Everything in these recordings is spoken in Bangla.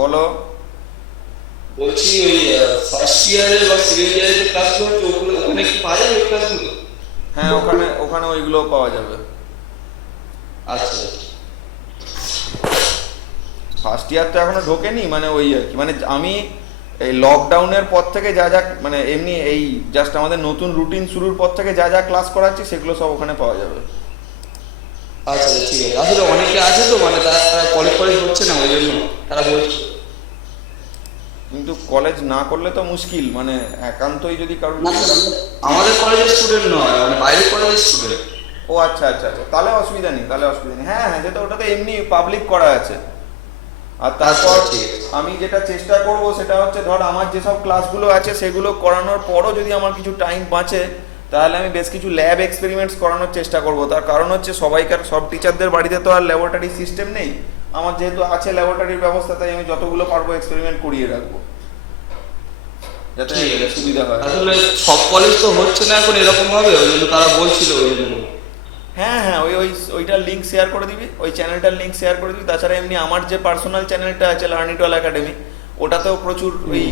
বলো। বলছি ওই ফার্স্ট ইয়ারের বা সেকেন্ড ইয়ারের যে ক্লাসগুলো হচ্ছে ওগুলো ওখানে কি পাওয়া যাবে ওই ক্লাসগুলো? হ্যাঁ, ওখানে ওখানে ওইগুলোও পাওয়া যাবে। আচ্ছা আচ্ছা। ফার্স্ট ইয়ার তো এখনো ঢোকেনি, মানে ওই আর কি, মানে আমি এই লকডাউনের পর থেকে যা যা মানে এমনি এই জাস্ট আমাদের নতুন রুটিন শুরুর পর থেকে যা যা ক্লাস করাচ্ছি সেগুলো সব ওখানে পাওয়া যাবে। আচ্ছা আচ্ছা, ঠিক আছে। আসলে অনেকে আছে তো, মানে তারা কলেজ কলেজ হচ্ছে না ওই জন্য তারা বলছে। কিন্তু কলেজ না করলে তো মুশকিল, মানে একান্তই যদি কারোর না না, আমাদের কলেজের স্টুডেন্ট নয়, মানে বাইরের কলেজের স্টুডেন্ট। ও আচ্ছা আচ্ছা আচ্ছা, তাহলে অসুবিধা নেই, তাহলে অসুবিধা নেই। হ্যাঁ হ্যাঁ, যেটা ওটাতে এমনি পাবলিক করা আছে। আর আচ্ছা তারপর ঠিক আছে। আমি যেটা চেষ্টা করব সেটা হচ্ছে, ধর আমার যেসব ক্লাসগুলো আছে সেগুলো করানোর পরও যদি আমার কিছু টাইম বাঁচে, তাহলে আমি বেশ কিছু ল্যাব এক্সপেরিমেন্টস করানোর চেষ্টা করব। তার কারণ হচ্ছে সবাইকার, সব টিচারদের বাড়িতে তো আর ল্যাবরেটরি সিস্টেম নেই। আমার যেহেতু আছে ল্যাবরেটরির ব্যবস্থা, তাই আমি যতগুলো পারবো এক্সপেরিমেন্ট করিয়ে রাখবো, যাতে ঠিক আছে। সুবিধা হয়। আসলে সব কলেজ তো হচ্ছে না এখন এরকম ভাবে, ওই জন্য তারা বলছিল ওই জন্য। হ্যাঁ হ্যাঁ, ওইটার লিঙ্ক শেয়ার করে দিবি, ওই চ্যানেলটার লিঙ্ক শেয়ার করে দিবি। তাছাড়া এমনি আমার যে পার্সোনাল চ্যানেলটা আছে লার্নিটল একাডেমি, ওটাতেও প্রচুর ওই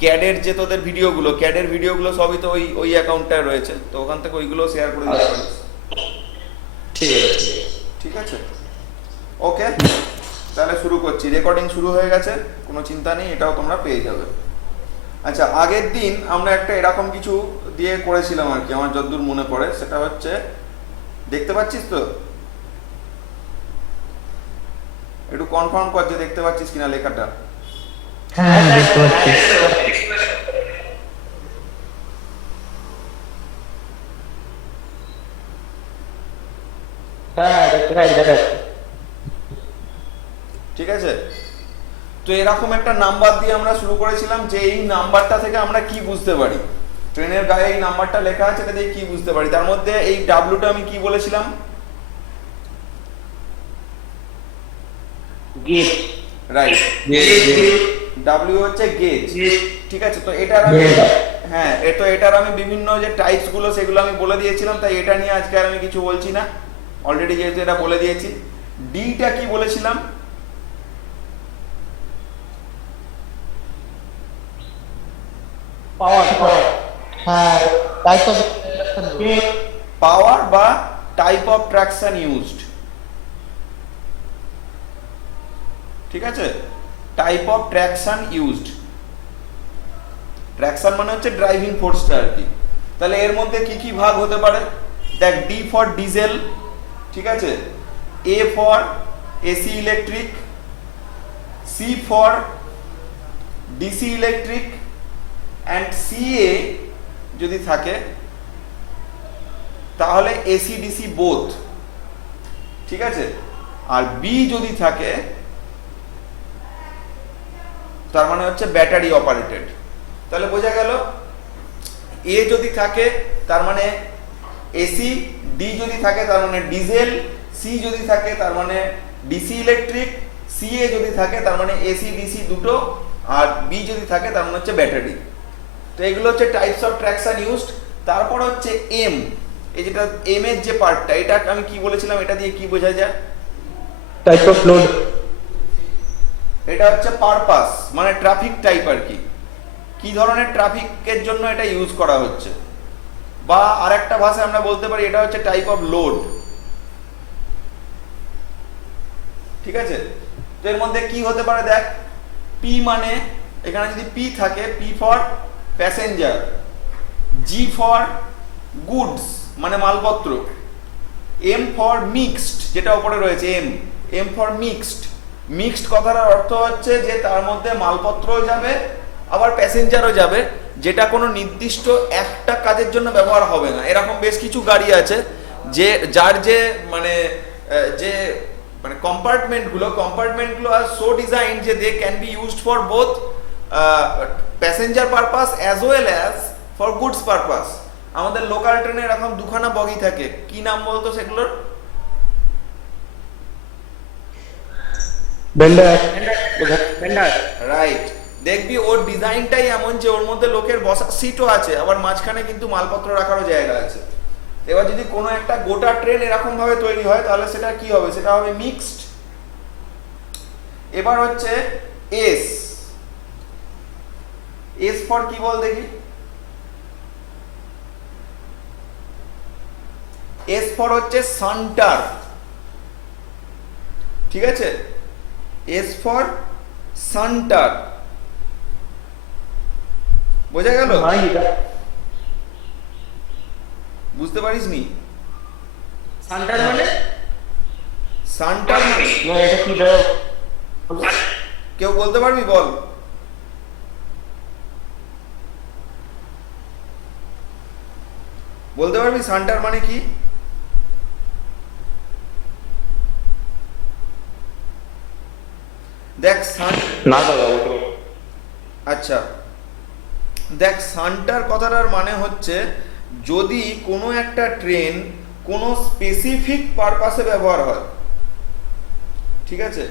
ক্যাডের যে তোদের ভিডিওগুলো, ক্যাডের ভিডিওগুলো সবই তো ওই ওই অ্যাকাউন্টটায় রয়েছে, তো ওখান থেকে ওইগুলো শেয়ার করে দিতে আচ্ছা, পারিস। ঠিক আছে ঠিক আছে। ঠিক আছে, ওকে। তাহলে শুরু করছি, রেকর্ডিং শুরু হয়ে গেছে, কোনো চিন্তা নেই, এটাও তোমরা পেয়ে যাবে। আচ্ছা, আগের দিন আমরা একটা এরকম কিছু দিয়ে করেছিলাম আর কি, আমার যতদূর মনে পড়ে। সেটা হচ্ছে, দেখতে পাচ্ছিস তো? একটু কনফার্ম কর যে দেখতে পাচ্ছিস কিনা লেখাটা। হ্যাঁ হ্যাঁ, দেখতে পাচ্ছি। হ্যাঁ দেখতে পাচ্ছি, দেখা যাচ্ছে। ঠিক আছে, তো এরকম একটা নাম্বার দিয়ে আমরা শুরু করেছিলাম, যে এই নাম্বারটা থেকে আমরা কি বুঝতে পারি। ট্রেনের গায়ে এই নাম্বারটা লেখা আছে, এটা দিয়ে কি বুঝতে পারি। তার মধ্যে এই ডাব্লুটা আমি কি বলেছিলাম? গেট। রাইট, ডাব্লিউ হচ্ছে গেজ। ঠিক আছে, তো এটার আমি, হ্যাঁ তো এটার আমি বিভিন্ন যে টাইপস গুলো সেগুলো আমি বলে দিয়েছিলাম, তাই এটা নিয়ে আজকে আর আমি কিছু বলছি না, অলরেডি যেহেতু এটা বলে দিয়েছি। ডিটা কি বলেছিলাম? পাওয়ার পাওয়ার। হ্যাঁ, তাই তো। পাওয়ার বা টাইপ অফ ট্রাকশন ইউজড। ঠিক আছে, type of traction used. Traction মানে হচ্ছে ড্রাইভিং ফোর্সটা আর কি। তাহলে এর মধ্যে কি কি ভাগ হতে পারে দেখ। ডি ফর ডিজেল, ঠিক আছে। A for AC electric, C for DC electric, and C A যদি থাকে তাহলে এসি ডিসি বোথ। ঠিক আছে, আর বি যদি থাকে তার মানে হচ্ছে ব্যাটারি অপারেটেড। তাহলে বোঝা গেল, এ যদি থাকে তার মানে এসি, ডি যদি থাকে তার মানে ডিজেল, সি যদি থাকে তার মানে ডিসি ইলেকট্রিক, সি এ যদি থাকে তার মানে এসি ডিসি দুটো, আর বি যদি থাকে তার মানে হচ্ছে ব্যাটারি। তো এগুলো হচ্ছে টাইপস অফ ট্র্যাকশন ইউজড। তারপর হচ্ছে এম, এই যেটা এম এর যে পার্টটা, এটা আমি কি বলেছিলাম, এটা দিয়ে কি বোঝা যায়? Type of load. এটা হচ্ছে পারপাস, মানে ট্রাফিক টাইপ আর কি, কি ধরনের ট্রাফিকের জন্য এটা ইউজ করা হচ্ছে। বা আরেকটা ভাষায় আমরা বলতে পারি এটা হচ্ছে টাইপ অফ লোড। ঠিক আছে, তো এর মধ্যে কি হতে পারে দেখ। পি মানে, এখানে যদি পি থাকে, P for passenger, G for goods মানে মালপত্র, এম ফর মিক্সড, যেটা উপরে রয়েছে M, M for mixed. Mixed কথার অর্থ হচ্ছে যে তার মধ্যে মালপত্রও যাবে আবার প্যাসেঞ্জারও যাবে, যেটা কোনো নির্দিষ্ট একটা কাজের জন্য ব্যবহার হবে না। এরকম বেশ কিছু গাড়ি আছে যে যার যে মানে যে মানে কম্পার্টমেন্টগুলো আর সো ডিজাইন যে they can be used for both passenger purpose as well as for goods purpose. আমাদের লোকাল ট্রেনে এরকম দুখানা বগি থাকে, কি নাম বলতো সেগুলোর? ভেন্ডার। ভেন্ডার। রাইট, দেখবি ওর ডিজাইনটাই এমন যে ওর মধ্যে লোকের বসার সিটও আছে, আবার মাঝখানে কিন্তু মালপত্র রাখারও জায়গা আছে। এবার যদি কোনো একটা গোটা ট্রেন এরকম ভাবে তৈরি হয় তাহলে সেটা কি হবে, সেটা হবে মিক্সড। এবার হচ্ছে এস, এস ফর কি বল দেখি? এস ফর হচ্ছে সান্টার, ঠিক আছে? এস ফর সান্টার, বোঝা গেল? মানে কি দা? বুঝতে পারিস নি? সান্টার মানে? সান্টার মানে না এটা কি দা? কেউ বলতে পারবি? বল। বলতে পারবি সান্টার মানে কি? দেখ না দাদা ওটা আচ্ছা, দেখ সান্টার কথাটার মানে হচ্ছে যদি কোনো একটা ট্রেন কোনো স্পেসিফিক পারপাসে ব্যবহার হয়, ঠিক আছে?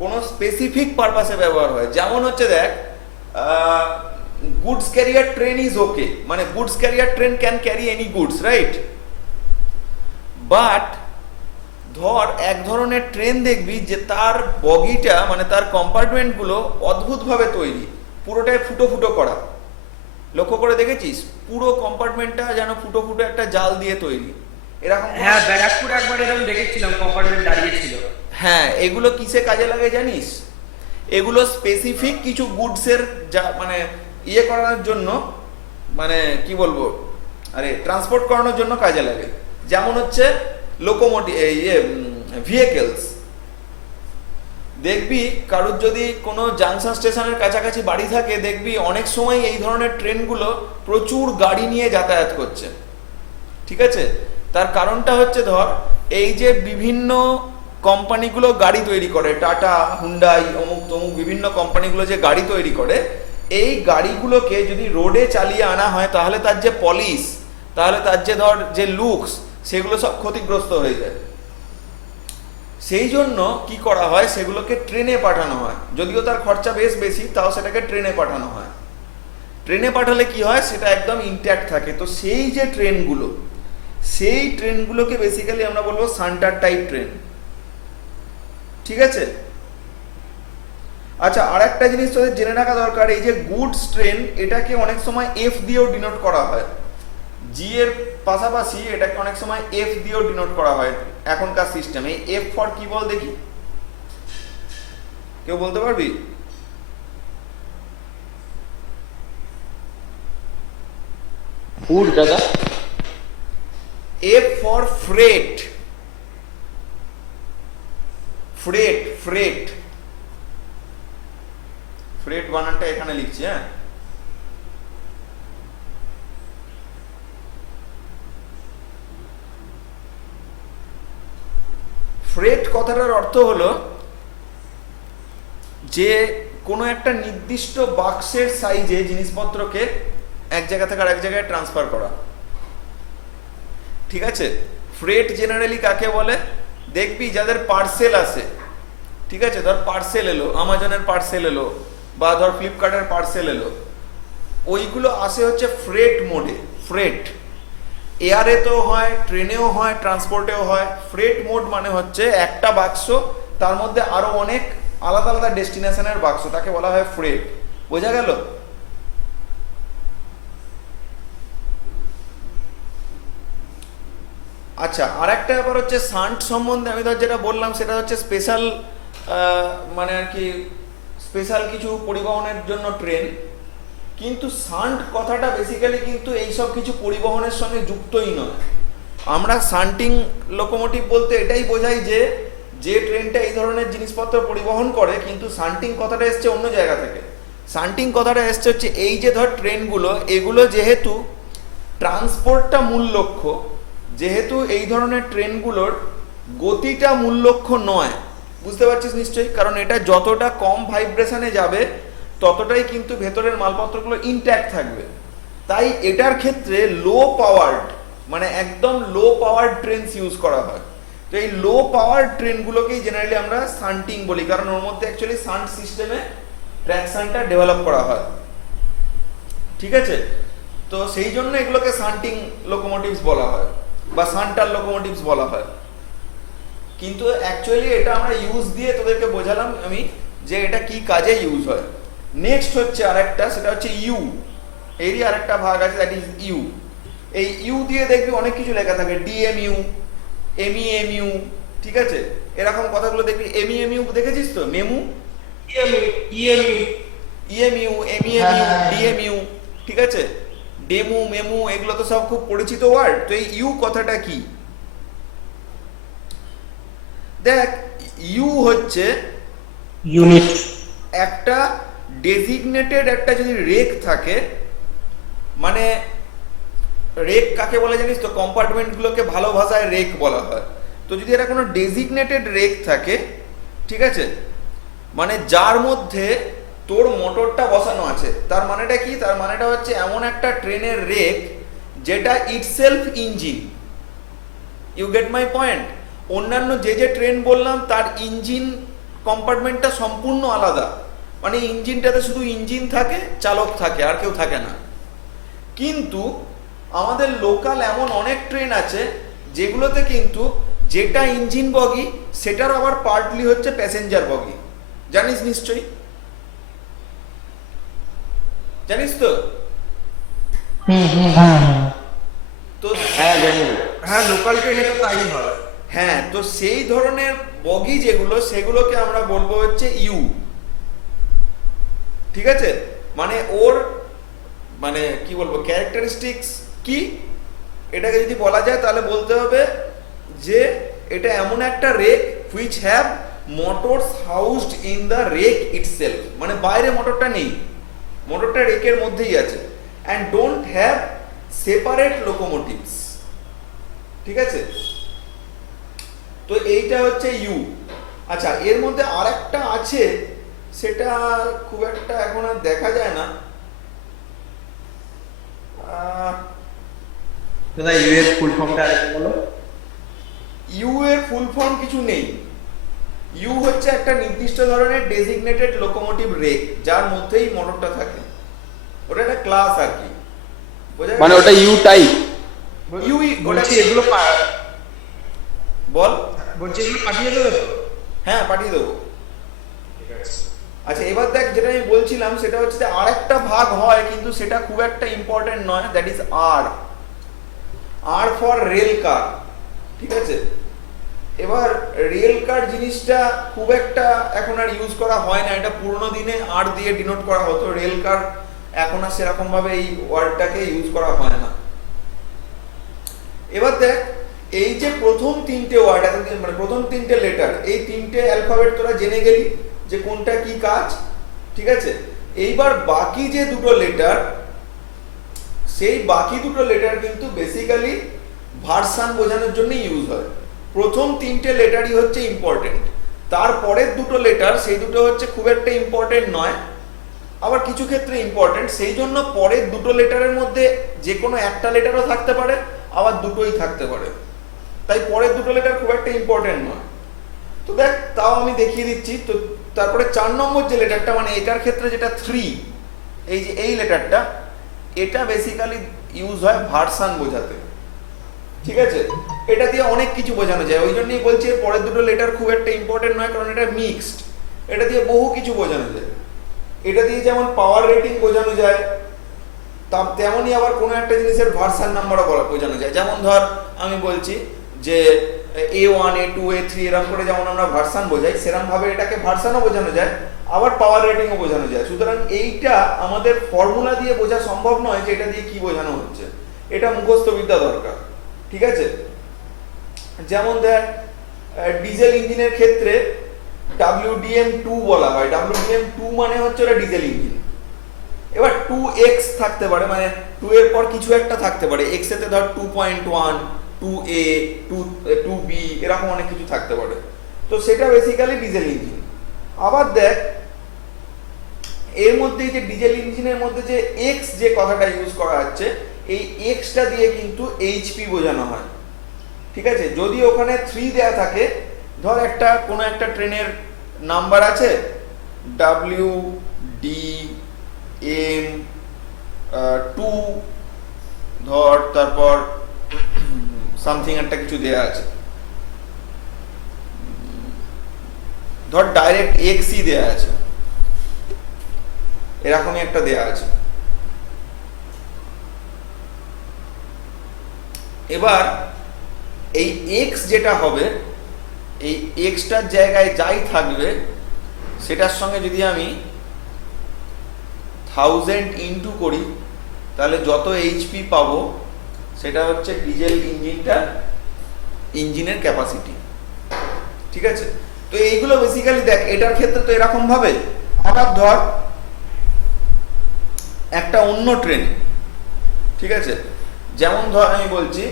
কোনো স্পেসিফিক পারপাসে ব্যবহার হয়, যেমন হচ্ছে দেখ goods carrier train is okay, মানে goods carrier train can carry any goods, right? But ধর এক ধরনের ট্রেন দেখবি যে তার বগিটা মানে তার কম্পার্টমেন্টগুলো অদ্ভুতভাবে তৈরি, পুরোটাই ফুটো ফুটো করা। লক্ষ্য করে দেখেছিস পুরো কম্পার্টমেন্টটা যেন ফুটো ফুটো একটা জাল দিয়ে তৈরি, এরকম। হ্যাঁ, ব্যারাকপুর একবার এরকম দেখেছিলাম, কম্পার্টমেন্ট দাঁড়িয়ে ছিল। হ্যাঁ, এগুলো কিসে কাজে লাগে জানিস? এগুলো স্পেসিফিক কিছু গুডসের যা মানে ইয়ে করানোর জন্য, মানে কি বলবো, আরে ট্রান্সপোর্ট করানোর জন্য কাজে লাগে। যেমন হচ্ছে লোকোমোটিভ, ইয়ে ভেহিকেলস। দেখবি কারুর যদি কোনো জাংশন স্টেশনের কাছাকাছি বাড়ি থাকে, দেখবি অনেক সময় এই ধরনের ট্রেনগুলো প্রচুর গাড়ি নিয়ে যাতায়াত করছে, ঠিক আছে? তার কারণটা হচ্ছে ধর এই যে বিভিন্ন কোম্পানিগুলো গাড়ি তৈরি করে, টাটা, হুন্ডাই, অমুক তমুক বিভিন্ন কোম্পানিগুলো যে গাড়ি তৈরি করে, এই গাড়িগুলোকে যদি রোডে চালিয়ে আনা হয় তাহলে তার যে পলিশ, তাহলে তার যে ধর যে লুকস, সেগুলো সব ক্ষতিগ্রস্ত হয়ে যায়। সেই জন্য কি করা হয়, সেগুলোকে ট্রেনে পাঠানো হয়। যদিও তার খরচা বেশ বেশি, তাও সেটাকে ট্রেনে পাঠানো হয়। ট্রেনে পাঠালে কি হয়, সেটা একদম ইনট্যাক্ট থাকে। তো সেই যে ট্রেনগুলো, সেই ট্রেনগুলোকে বেসিক্যালি আমরা বলবো সান্টার টাইপ ট্রেন, ঠিক আছে? আচ্ছা, আর একটা জিনিস তোদের জেনে রাখা দরকার, এই যে গুডস ট্রেন, এটাকে অনেক সময় এফ দিয়েও ডিনোট করা হয়। জি এর পাশাপাশি এটাকে অনেক সময় এফ দিয়েও ডিনোট করা হয় এখনকার সিস্টেমে। এফ ফর কি বল দেখি? কেউ বলতে পারবি? ফুড দাদা। F for freight, freight, freight, freight বানানটা এখানে লিখছি। হ্যাঁ, ফ্রেট কথাটার অর্থ হলো যে কোনো একটা নির্দিষ্ট বাক্সের সাইজে জিনিসপত্রকে এক জায়গা থেকে আরেক জায়গায় ট্রান্সফার করা, ঠিক আছে? ফ্রেট জেনারেলি কাকে বলে? দেখবি যাদের পার্সেল আসে, ঠিক আছে? ধর পার্সেল এলো, আমাজনের পার্সেল এলো, বা ধর ফ্লিপকার্টের পার্সেল এলো, ওইগুলো আসে হচ্ছে ফ্রেট মোডে। ফ্রেট এয়ারেতেও হয়, ট্রেনেও হয়, ট্রান্সপোর্টেও হয়। ফ্রেট মোড মানে হচ্ছে একটা বাক্স, তার মধ্যে আরো অনেক আলাদা আলাদা ডেস্টিনেশনের বাক্স, তাকে বলা হয় ফ্রেট। বোঝা গেল? আচ্ছা, আর একটা ব্যাপার হচ্ছে শান্ট সম্বন্ধে আমি ধর যেটা বললাম, সেটা হচ্ছে স্পেশাল, মানে আর কি স্পেশাল কিছু পরিবহনের জন্য ট্রেন। কিন্তু শান্ট কথাটা বেসিক্যালি কিন্তু এইসব কিছু পরিবহনের সঙ্গে যুক্তই নয়। আমরা শান্টিং লোকোমোটিভ বলতে এটাই বোঝাই যে যে ট্রেনটা এই ধরনের জিনিসপত্র পরিবহন করে, কিন্তু শান্টিং কথাটা এসছে অন্য জায়গা থেকে। শান্টিং কথাটা এসছে হচ্ছে এই যে ধর ট্রেনগুলো, এগুলো যেহেতু ট্রান্সপোর্টটা মূল লক্ষ্য, যেহেতু এই ধরনের ট্রেনগুলোর গতিটা মূল লক্ষ্য নয়, বুঝতে পারছিস নিশ্চয়ই? কারণ এটা যতটা কম ভাইব্রেশনে যাবে ততটাই কিন্তু ভেতরের মালপত্রগুলো ইনট্যাক্ট থাকবে। তাই এটার ক্ষেত্রে লো পাওয়ার্ড, মানে একদম লো পাওয়ার ট্রেনস ইউজ করা হয়। তো এই লো পাওয়ার ট্রেনগুলোকেই জেনারেলি আমরা শান্টিং বলি, কারণ ওর মধ্যে অ্যাকচুয়ালি শান্ট সিস্টেমে ট্র্যাকশনটা ডেভেলপ করা হয়, ঠিক আছে? তো সেই জন্য এগুলোকে শান্টিং লোকোমোটিভস বলা হয় বা শান্টার লোকোমোটিভস বলা হয়। কিন্তু অ্যাকচুয়ালি এটা আমরা ইউজ দিয়ে তোদেরকে বোঝালাম আমি যে এটা কি কাজে ইউজ হয়। নেক্সট হচ্ছে আরেকটা, সেটা হচ্ছে ইউ। এরই আরেকটা ভাগ আছে, দ্যাট ইজ ইউ। এই ইউ দিয়ে দেখবি অনেক কিছু লেখা থাকে, ডিএমইউ, এমইএমইউ, ঠিক আছে, এরকম কথাগুলো দেখবি। এমইএমইউ দেখেছিস তো, MEMU, EMU EMU, MEMU, DMU, ঠিক আছে, ডেমু, মেমু, এগুলো তো সব খুব পরিচিত ওয়ার্ড। তো এই ইউ কথাটা কি? দেখ, ইউ হচ্ছে ইউনিট। একটা ডেজিগনেটেড একটা যদি রেক থাকে, মানে রেক কাকে বলে জানিস তো, কম্পার্টমেন্টগুলোকে ভালো ভাষায় রেক বলা হয়। তো যদি এটা কোনো ডেজিগনেটেড রেক থাকে, ঠিক আছে, মানে যার মধ্যে তোর মোটরটা বসানো আছে, তার মানেটা কি? তার মানেটা হচ্ছে এমন একটা ট্রেনের রেক যেটা itself engine. You get my point? অন্যান্য যে যে ট্রেন বললাম তার ইঞ্জিন কম্পার্টমেন্টটা সম্পূর্ণ আলাদা, মানে ইঞ্জিনটাতে শুধু ইঞ্জিন থাকে, চালক থাকে, আর কেউ থাকে না। কিন্তু আমাদের লোকাল এমন অনেক ট্রেন আছে যেগুলোতে কিন্তু যেটা ইঞ্জিন বগি সেটার আবার পার্টলি হচ্ছে প্যাসেঞ্জার বগি। জানিস নিশ্চয়ই, জানিস তো? তো হ্যাঁ জানি। হ্যাঁ, লোকাল ট্রেনে তো তাই হয়। হ্যাঁ, তো সেই ধরনের বগি যেগুলো, সেগুলোকে আমরা বলবো হচ্ছে ইউ, ঠিক আছে। মানে ওর মানে কি বলবো, ক্যারেক্টারিস্টিক্স কি, এটাকে যদি বলা যায় তাহলে বলতে হবে যে এটা এমন একটা rake which have motors হাউসড in the rake itself, মানে বাইরে মোটরটা নেই, মোটরটা রেকের মধ্যেই আছে, অ্যান্ড ডোন্ট হ্যাভ সেপারেট লোকোমোটিভস, ঠিক আছে। তো এইটা হচ্ছে ইউ। আচ্ছা, এর মধ্যে আরেকটা আছে, সেটা খুব একটা এখন আর দেখা যায় না। দাদা, ইউ এর ফুল ফর্মটা আরেকটু বলো। ইউ এর ফুল ফর্ম কিছু নেই। ইউ হচ্ছে একটা নির্দিষ্ট ধরনের ডেজিগনেটেড লোকোমোটিভ রেক যার মধ্যেই মোটরটা থাকে, ওটা একটা ক্লাস আর কি, বোঝা গেল? মানে ওটা ইউ টাইপ। ইউ ওটা বলছি এগুলো বল। বলছি এগুলো পাঠিয়ে দেবে তো? হ্যাঁ, পাঠিয়ে দেবো। ঠিক আছে। আচ্ছা, এবার দেখ, যেটা আমি বলছিলাম সেটা হচ্ছে যে আরেকটা ভাগ হয়, কিন্তু সেটা খুব একটা ইম্পর্টেন্ট নয়, that is R. R for rail car, ঠিক আছে। এবার রেল কার জিনিসটা খুব একটা এখন আর ইউজ করা হয় না, এটা পুরোনো দিনে আর দিয়ে ডিনোট করা হতো। রেল কার এখন আর সেরকম ভাবে এই ওয়ার্ডটাকে ইউজ করা হয় না। এবার দেখ, এই যে প্রথম তিনটে ওয়ার্ড, মানে প্রথম তিনটে লেটার, এই তিনটে অ্যালফাবেট তোরা জেনে গেলি যে কোনটা কি কাজ, ঠিক আছে। এইবার বাকি যে দুটো লেটার, সেই বাকি দুটো লেটার কিন্তু বেসিক্যালি ভার্সান বোঝানোর জন্য ইউজ হয়। প্রথম তিনটে লেটারই হচ্ছে ইম্পর্টেন্ট, তারপরের দুটো লেটার সেই দুটো হচ্ছে খুব একটা ইম্পর্টেন্ট নয়, আবার কিছু ক্ষেত্রে ইম্পর্টেন্ট। সেই জন্য পরের দুটো লেটারের মধ্যে যে কোনো একটা লেটারও থাকতে পারে, আবার দুটোই থাকতে পারে, তাই পরের দুটো লেটার খুব একটা ইম্পর্টেন্ট নয়। তো দেখ, তাও আমি দেখিয়ে দিচ্ছি। তো তারপরে 4 নম্বর যে লেটারটা, মানে এটার ক্ষেত্রে যেটা 3, এই যে এই লেটারটা, এটা বেসিক্যালি ইউজ হয় ভার্সান বোঝাতে, ঠিক আছে। এটা দিয়ে অনেক কিছু বোঝানো যায়, ওই জন্যই বলছি পরের দুটো লেটার খুব একটা ইম্পর্টেন্ট নয়, কারণ এটা মিক্সড। এটা দিয়ে বহু কিছু বোঝানো যায়। এটা দিয়ে যেমন পাওয়ার রেটিং বোঝানো যায়, তেমনই আবার কোনো একটা জিনিসের ভার্সান নাম্বারও বোঝানো যায়। যেমন ধর, আমি বলছি যে A1, A2, A3 এরকম করে যেমন আমরা ভার্সান বোঝাই, সেরকম ভাবে এটাকে ভার্সানও বোঝানো যায়, আবার পাওয়ার রেটিংও বোঝানো যায়। সুতরাং এইটা আমাদের ফর্মুলা দিয়ে বোঝা সম্ভব নয় যে এটা দিয়ে কি বোঝানো হচ্ছে, এটা মুখস্থ বিদ্যা দরকার, ঠিক আছে। যেমন দেখ, ডিজেল ইঞ্জিনের ক্ষেত্রে WDM2 বলা হয়। WDM2 মানে হচ্ছে ওটা ডিজেল ইঞ্জিন। এবার 2x থাকতে পারে, মানে 2 এর পর কিছু একটা থাকতে পারে, x এতে ধর 2.1, 2a, 2b, এরকম অনেক কিছু থাকতে পারে। তো সেটা বেসিক্যালি ডিজেল ইঞ্জিন। আবার দেখ, এর মধ্যে যে ডিজেল ইঞ্জিনের মধ্যে যে x যে কথাটা ইউজ করা হচ্ছে, এই xটা দিয়ে কিন্তু HP বোঝানো হয়, ঠিক আছে। যদি ওখানে 3 দেয়া থাকে, ধর একটা কোনো একটা ট্রেনের নাম্বার আছে WDM2, ধর তারপর সামথিং একটা কিছু দেয়া আছে, ধর ডাইরেক্ট এক্সই দেয়া আছে, এরকমই একটা দেয়া আছে। এবার এই এক্স যেটা হবে, এই এক্সটার জায়গায় যাই থাকবে সেটার সঙ্গে যদি আমি 1000 ইনটু করি, তাহলে যত এইচপি পাবো সেটা হচ্ছে ডিজেল ইঞ্জিনের ক্যাপাসিটি। ঠিক আছে, তো এইগুলো বেসিক্যালি দেখ, এটার ক্ষেত্রে তো এরকম ভাবে। আবার ধর একটা অন্য ট্রেন, ঠিক আছে, যেমন ধর আমি বলছি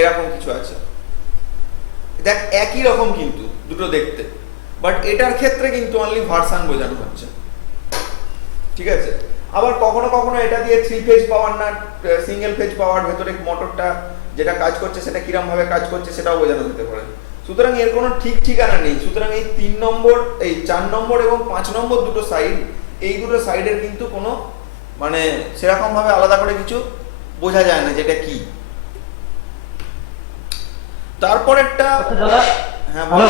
এরকম কিছু আছে, দেখ একই রকম কিন্তু দুটো দেখতে, বাট এটার ক্ষেত্রে কিন্তু অনলি ভার্সান বোঝানো হচ্ছে। ঠিক আছে, আবার কখনো কখনো এটা দিয়ে 3 ফেজ পাওয়ার না সিঙ্গেল ফেজ পাওয়ার, ভেতরে মোটরটা যেটা কাজ করছে সেটা কিরম ভাবে কাজ করছে সেটাও বোঝানো যেতে পারে। সুতরাং এর কোনো ঠিক ঠিকানা নেই। সুতরাং এই 3 নম্বর, এই 4 নম্বর এবং 5 নম্বর দুটো সাইড, এই দুটো সাইডের কিন্তু কোনো মানে সেরকম ভাবে আলাদা করে কিছু বোঝা যায় না যেটা কি। তারপর একটা দাদা, হ্যাঁ হ্যালো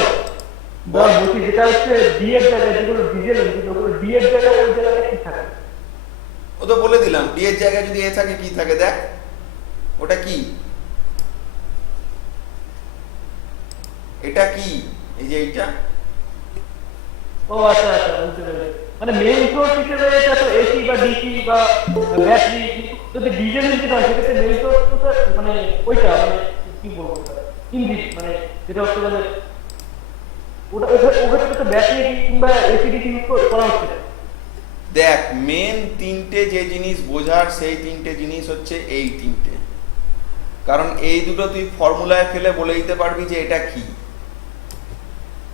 বল। দাদা, বলছি যেটা হচ্ছে ডি এর জায়গায় যেগুলো ডিজেল ইঞ্জিন, ওগুলো ডি এর জায়গায় ওই জায়গাটা কি থাকে? ও তো বলে দিলাম, ডি এর জায়গায় যদি এ থাকে কি থাকে, দেখ ওটা কি, এটা কি, এই যে এইটা। ও আচ্ছা আচ্ছা, বুঝতে পেরেছি। মানে মেইন সোর্স হিসেবে এটা তো এসি বা ডিসি বা ব্যাটারি, যদি ডিজেল ইঞ্জিন হয় সেক্ষেত্রে মেইন সোর্স তো স্যার মানে ওইটা, মানে কি বলবো ইঞ্জিন, মানে যেটা হচ্ছে মানে ওটা ওখানে তো ব্যাটারি কিংবা এসি ডিসি ইউজ করা হচ্ছে না। দেখ মেন তিনটে যে জিনিস বোঝার, সেই তিনটে জিনিস হচ্ছে এই তিনটে। কারণ এই দুটো তুই ফর্মুলায় ফেলে বলে দিতে পারবি যে এটা কি।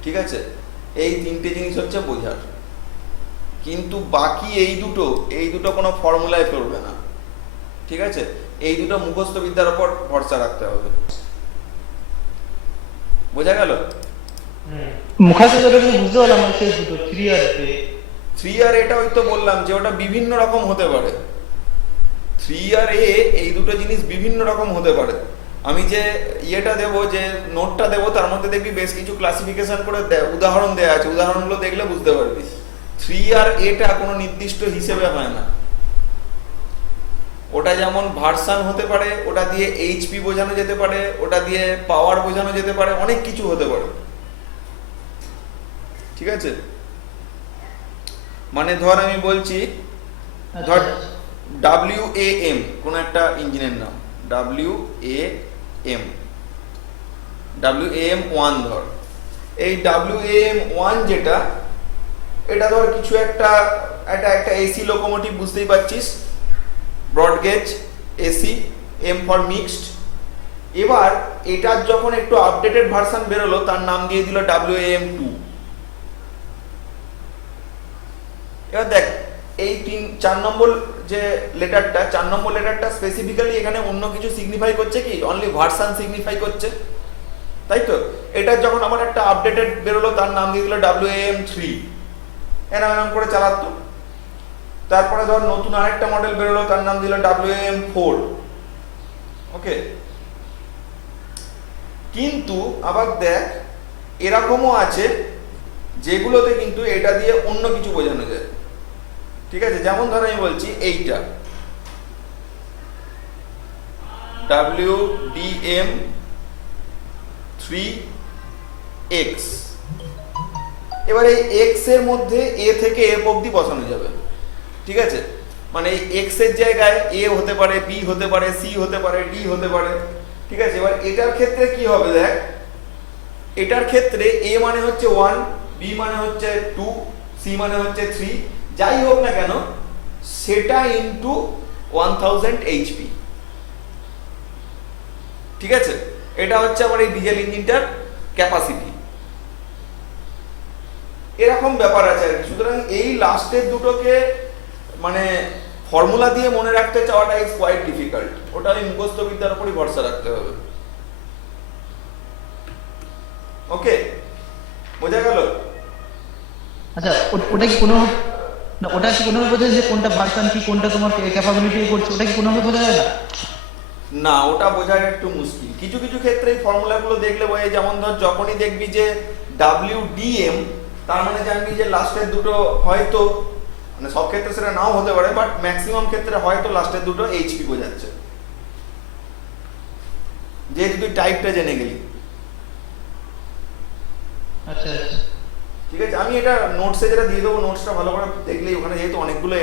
ঠিক আছে, এই তিনটে জিনিস হচ্ছে বোঝার, কিন্তু বাকি এই দুটো কোনো ফর্মুলায় ফেলবে না। ঠিক আছে, এই দুটো মুখস্থ বিদ্যার উপর ভরসা রাখতে হবে। বোঝা গেল? মুখাস্ত করে বুঝতে পারলাম সেই দুটো 3 আর 3 আর এটা ওই তো বললাম যে ওটা বিভিন্ন রকম হতে পারে। 3 আর এ এই দুটো জিনিস বিভিন্ন রকম হতে পারে। আমি যে ইয়েটা দেবো, যে নোটটা দেবো, তার মধ্যে দেখবি বেশ কিছু ক্লাসিফিকেশন করে উদাহরণ দেওয়া আছে, উদাহরণগুলো দেখলে বুঝতে পারবি। 3 আর এটা কোনো নির্দিষ্ট হিসেবে হয় না। ওটা যেমন ভার্সান হতে পারে, ওটা দিয়ে এইচপি বোঝানো যেতে পারে, ওটা দিয়ে পাওয়ার বোঝানো যেতে পারে, অনেক কিছু হতে পারে। ঠিক আছে, মানে ধর আমি বলছি, ধর WAM কোন একটা ইঞ্জিনের নাম, WAM1 ধর। এই WAM1 যেটা, এটা ধর কিছু একটা এসি লোকোমোটিভ, বুঝতেই পারছিস, broad gauge AC, M for mixed. এবার এটার যখন একটু আপডেটেড ভার্সন বেরোলো, তার নাম দিয়ে দিল WAM2। এবার দেখ এই 4 নম্বর যে লেটারটা, 4 নম্বর লেটারটা স্পেসিফিক্যালি এখানে অন্য কিছু সিগনিফাই করছে কি, অনলি ভার্সন সিগনিফাই করছে, তাই তো। এটা যখন আমার একটা আপডেটেড বেরোলো, তার নাম দিয়ে দিল WAM3, এরকম করে চালাতো। তারপরে ধর নতুন আরেকটা মডেল বেরোলো, তার নাম দিল WAM4। ওকে, কিন্তু আবার দেখ এরকমও আছে যেগুলোতে কিন্তু এটা দিয়ে অন্য কিছু বোঝানো যায়। ঠিক আছে, যেমন ধর আমি বলছি এইটা WDM3X। এবার এই X এর মধ্যে A থেকে F অবধি বসানো যাবে। ঠিক আছে, মানে এই X এর জায়গায় A হতে পারে, B হতে পারে, C হতে পারে, D হতে পারে। ঠিক আছে, এবার এটার ক্ষেত্রে কি হবে, দেখ এটার ক্ষেত্রে A মানে হচ্ছে 1, B মানে হচ্ছে 2, C মানে হচ্ছে 3, যাই হোক না কেন সেটা ইনটু 1000 এইচপি। ঠিক আছে, এটা হচ্ছে আমার এই ডিজেল ইঞ্জিনটার ক্যাপাসিটি। এরকম ব্যাপার আছে আর কি। সুতরাং এই লাস্টের দুটোকে মানে ফর্মুলা দিয়ে মনে রাখতে চাওয়াটা ইজ কোয়াইট ডিফিকাল্ট। ওটা ওই মুখস্থ বিদ্যার উপরই ভরসা রাখতে হবে। ওকে, বোঝা গেল? আচ্ছা, ওটা কি কোনো না ওটা কি কোনোভাবে বোঝা যায় যে কোনটা ভার্সন কি, কোনটা তোমার ক্যাপাবিলিটি করছে, ওটা কি কোনোভাবে বোঝা যায় না? না, ওটা বোঝা একটু মুশকিল। কিছু কিছু ক্ষেত্রে এই ফর্মুলাগুলো দেখলে বোঝে, যেমন ধর যখনই দেখবি যে WDM, তার মানে জানবি যে লাস্টের দুটো হয়তো, মানে সব ক্ষেত্রে সেটা নাও হতে পারে, বাট ম্যাক্সিমাম ক্ষেত্রে হয়তো লাস্টের দুটো HP বোঝাচ্ছে, যেহেতু তুই টাইপটা জেনে গেলি। আচ্ছা আচ্ছা। ঠিক আছে, আমি এটা নোটসে যেটা দিয়ে দেবো, নোটসটা ভালো করে দেখলেই, ওখানে যেহেতু অনেকগুলো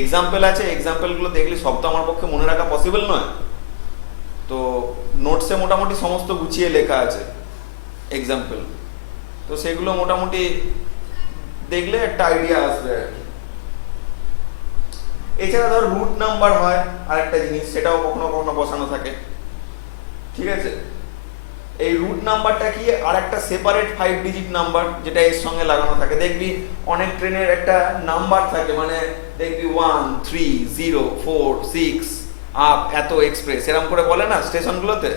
এক্সাম্পল আছে, এক্সাম্পলগুলো দেখলে সব তো আমার পক্ষে মনে রাখা পসিবল নয়, তো নোটসে মোটামুটি সমস্ত গুছিয়ে লেখা আছে এক্সাম্পল, তো সেগুলো মোটামুটি দেখলে একটা আইডিয়া আসবে আর কি। এছাড়া ধর রুট নাম্বার হয় আরেকটা জিনিস, সেটাও কখনো কখনো বসানো থাকে। ঠিক আছে, এই রুট নাম্বারটা কি, আর একটা সেপারেট 5 ডিজিট নাম্বার যেটা এর সঙ্গে লাগানো থাকে। দেখবি অনেক ট্রেনের একটা নাম্বার থাকে, মানে দেখবি 1 3 0 4 6 আপ এত এক্সপ্রেস, এরকম করে বলে না স্টেশনগুলোতে,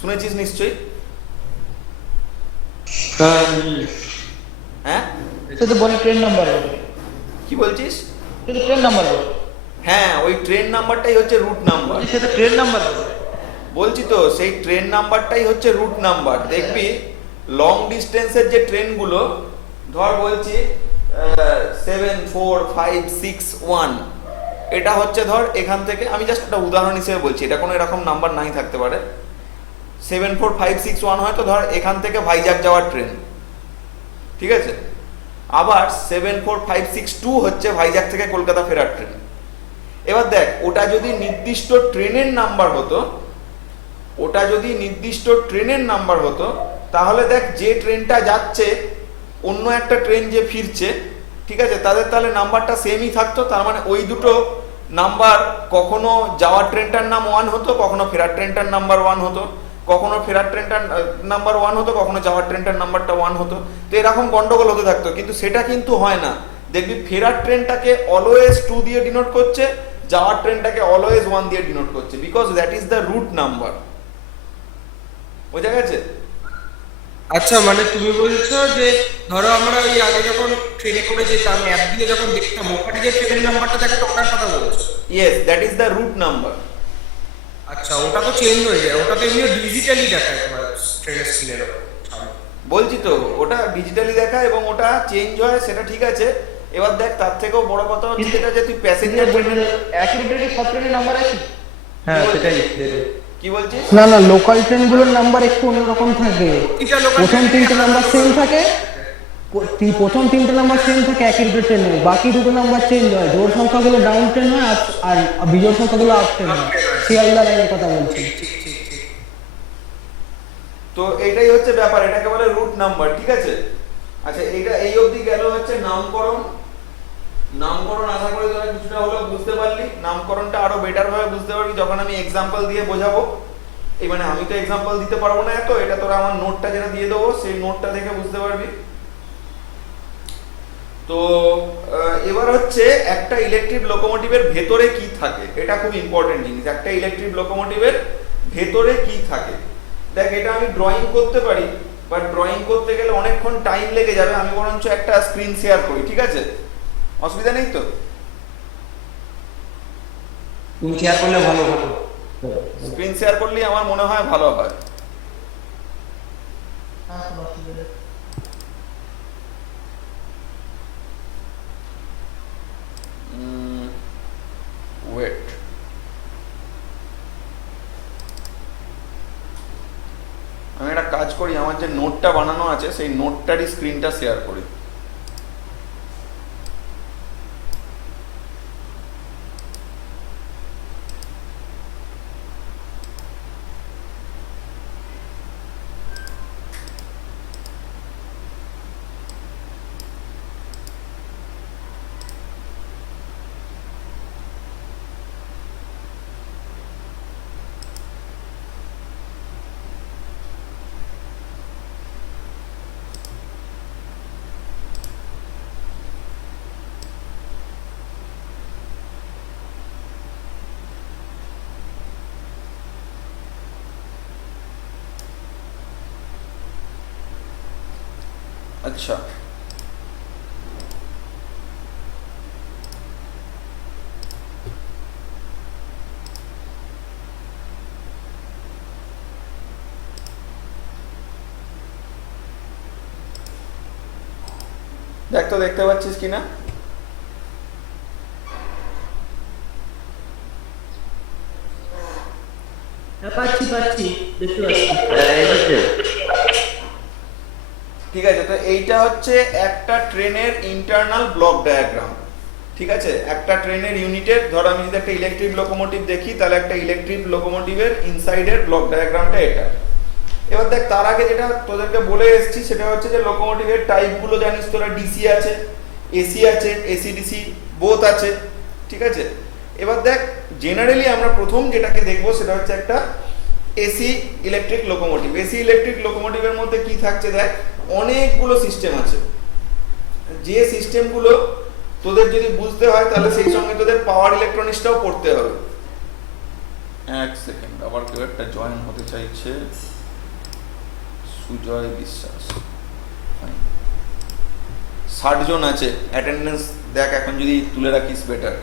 শুনেছিস নিশ্চয়ই? হ্যাঁ, সে তো বলে ট্রেন নাম্বার বলে, কি বলছিস? সে তো ট্রেন নাম্বার বলে। হ্যাঁ, ওই ট্রেন নাম্বারটাই হচ্ছে রুট নাম্বার। সে তো ট্রেন নাম্বার বলে। বলছি তো, সেই ট্রেন নাম্বারটাই হচ্ছে রুট নাম্বার। দেখবি লং ডিস্টেন্সের যে ট্রেনগুলো, ধর বলছি 7 4 5 6 1, এটা হচ্ছে ধর এখান থেকে, আমি জাস্ট একটা উদাহরণ হিসেবে বলছি, এটা কোনো এরকম নাম্বার নাই থাকতে পারে। 7 4 5 6 1 হয়তো ধর এখান থেকে ভাইজাগ যাওয়ার ট্রেন, ঠিক আছে। আবার 7 4 5 6 2 হচ্ছে ভাইজাগ থেকে কলকাতা ফেরার ট্রেন। এবার দেখ, ওটা যদি নির্দিষ্ট ট্রেনের নাম্বার হতো, ওটা যদি নির্দিষ্ট ট্রেনের নাম্বার হতো, তাহলে দেখ যে ট্রেনটা যাচ্ছে, অন্য একটা ট্রেন যে ফিরছে, ঠিক আছে, তাদের তাহলে নাম্বারটা সেমই থাকতো। তার মানে ওই দুটো নাম্বার, কখনো যাওয়ার ট্রেনটার নাম 1 হতো, কখনো ফেরার ট্রেনটার নাম্বার 1 হতো, কখনো ফেরার ট্রেনটার নাম্বার 1 হতো, কখনো যাওয়ার ট্রেনটার নাম্বারটা 1 হতো। তো এরকম গন্ডগোল হতে থাকতো, কিন্তু সেটা কিন্তু হয় না। দেখবি ফেরার ট্রেনটাকে অলওয়েজ 2 দিয়ে ডিনোট করছে, যাওয়ার ট্রেনটাকে অলওয়েজ 1 দিয়ে ডিনোট করছে, because that is the route number. বোঝা গেছে? আচ্ছা, মানে তুমি বলছো যে ধরো আমরা ওই আগে যখন ট্রেনে করে যেতাম, অ্যাপ দিয়ে যখন দেখতাম, ওখানে যে ট্রেনের নাম্বারটা দেখাতো ওটার কথা বলছো? Yes, that is the route number. আচ্ছা, ওটা তো চেঞ্জ হয়ে যায়, ওটা তো এমনি ডিজিটালি দেখায় তোমার ট্রেনের স্ক্রিনের ওপর। বলছি তো, ওটা ডিজিটালি দেখায় এবং ওটা চেঞ্জ হয়, সেটা ঠিক আছে। এবার দেখ, তার থেকেও বড় কথা হচ্ছে যেটা, যে তুই প্যাসেঞ্জার ট্রেনের, একই রুটের সব ট্রেনের নাম্বার আছে? হ্যাঁ, সেটাই। কি বলছিস? না না, লোকাল ট্রেনগুলোর নাম্বার একটু অন্যরকম থাকে। প্রথম তিনটে নাম্বার সেম থাকে, প্রথম তিনটে নাম্বার সেম থাকে একই রুটের ট্রেনে, বাকি দুটো নাম্বার চেঞ্জ হয়। জোড় সংখ্যাগুলো ডাউন ট্রেন হয়, আর বিজোড় সংখ্যাগুলো আপ ট্রেন হয়। শিয়ালদা লাইনের কথা বলছি। তো এইটাই হচ্ছে ব্যাপার, এটাকে বলে রুট নাম্বার, ঠিক আছে। আচ্ছা, এইটা এই অবধি গেল হচ্ছে নামকরণ। নামকরণ আশা করি তোরা কিছুটা হলেও বুঝতে পারলি। নামকরণটা আরো বেটার ভাবে বুঝতে পারবি যখন আমি এক্সাম্পল দিয়ে বোঝাবো। এই মানে আমি তো এক্সাম্পল দিতে পারবো না এত, এটা তোরা আমার নোটটা যেটা দিয়ে দেবো, সেই নোটটা দেখে বুঝতে পারবি। তো এবার হচ্ছে একটা ইলেকট্রিক লোকোমোটিভের ভেতরে কি থাকে, এটা খুব ইম্পর্টেন্ট জিনিস। একটা ইলেকট্রিক লোকোমোটিভের ভেতরে কি থাকে, দেখ এটা আমি ড্রয়িং করতে পারি, বাট ড্রয়িং করতে গেলে অনেকক্ষণ টাইম লেগে যাবে। আমি বরঞ্চ একটা স্ক্রিন শেয়ার করি, ঠিক আছে? অসুবিধা নেই তো? তুমি শেয়ার করলে ভালো হবে। স্ক্রিন শেয়ার করলেই আমার মনে হয় ভালো হয়। ওয়েট, আমি একটা কাজ করি, আমার যে নোটটা বানানো আছে সেই নোটটারই স্ক্রিনটা শেয়ার করি। আচ্ছা, দেখ তো দেখতে পাচ্ছিস কিনা? পাচ্ছি দেখতে পাচ্ছি। ঠিক আছে, তো এইটা হচ্ছে একটা ট্রেনের ইন্টারনাল ব্লক ডায়াগ্রাম। ঠিক আছে, একটা ট্রেনের ইউনিটের, ধর আমি যদি একটা ইলেকট্রিক লোকোমোটিভ দেখি, তাহলে একটা ইলেকট্রিক লোকোমোটিভের ইনসাইডের ব্লক ডায়াগ্রামটা এটা। এবার দেখ, তার আগে যেটা তোদেরকে বলে এসেছি সেটা হচ্ছে যে লোকোমোটিভের টাইপগুলো জানিস তোরা, ডিসি আছে, এসি আছে, এসি ডিসি বোথ আছে। ঠিক আছে, এবার দেখ জেনারেলি আমরা প্রথম যেটাকে দেখবো সেটা হচ্ছে একটা AC electric locomotive. AC electric লোকোমোটিভের মধ্যে কি থাকছে দেখ, অনেকগুলো সিস্টেম আছে। যে সিস্টেমগুলো তোদের যদি বুঝতে হয় তাহলে সেই সঙ্গে তোদের পাওয়ার ইলেকট্রনিক্সটাও পড়তে হবে। এক সেকেন্ড, আবার কেউ একটা জয়েন হতে চাইছে, সুজয় বিশ্বাস। 60 জন আছে, অ্যাটেন্ডেন্স দেখ এখন যদি তুলে রাখিস বেটার।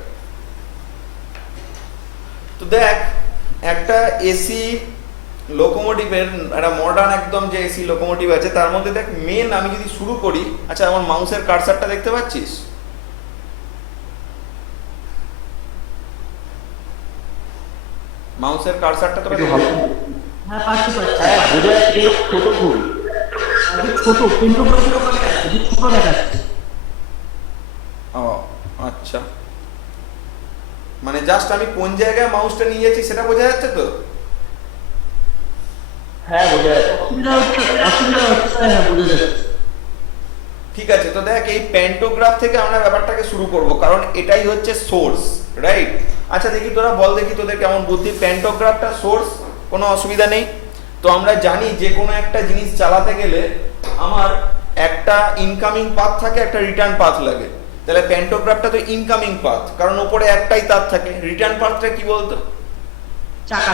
তো দেখ, একটা এসি লোকোমোটিভের একটা মডার্ন একদম যে এসি লোকোমোটিভ আছে তার মধ্যে দেখ মেন, আমি যদি শুরু করি, আচ্ছা আমার মাউসের কার্সারটা দেখতে পাচ্ছিস? মাউসের কার্সারটা তোরা হ্যাঁ পাচ্ছি হ্যাঁ বোঝা যাচ্ছে, কিন্তু ছোট ভুল, ছোট কিন্তু ছোট দেখাচ্ছে। ও আচ্ছা, মানে জাস্ট আমি কোন জায়গায় মাউসটা নিয়ে যাচ্ছি সেটা বোঝা যাচ্ছে তো? হ্যাঁ বোঝা যাচ্ছে, অসুবিধা হচ্ছে, হ্যাঁ বোঝা যাচ্ছে। ঠিক আছে, তো দেখ এই প্যান্টোগ্রাফ থেকে আমরা ব্যাপারটাকে শুরু করব, কারণ এটাই হচ্ছে সোর্স, রাইট? আচ্ছা দেখি তোরা বল দেখি তোদের কেমন বুদ্ধি। প্যান্টোগ্রাফটা সোর্স, কোনো অসুবিধা নেই। তো আমরা জানি যে কোনো একটা জিনিস চালাতে গেলে আমার একটা ইনকামিং পাথ থাকে, একটা রিটার্ন পাথ লাগে। তাহলে প্যান্টোগ্রাফটা তো ইনকামিং পাথ, কারণ উপরে একটাই তার থাকে। রিটার্ন পাথটা কি বলতো? চাকা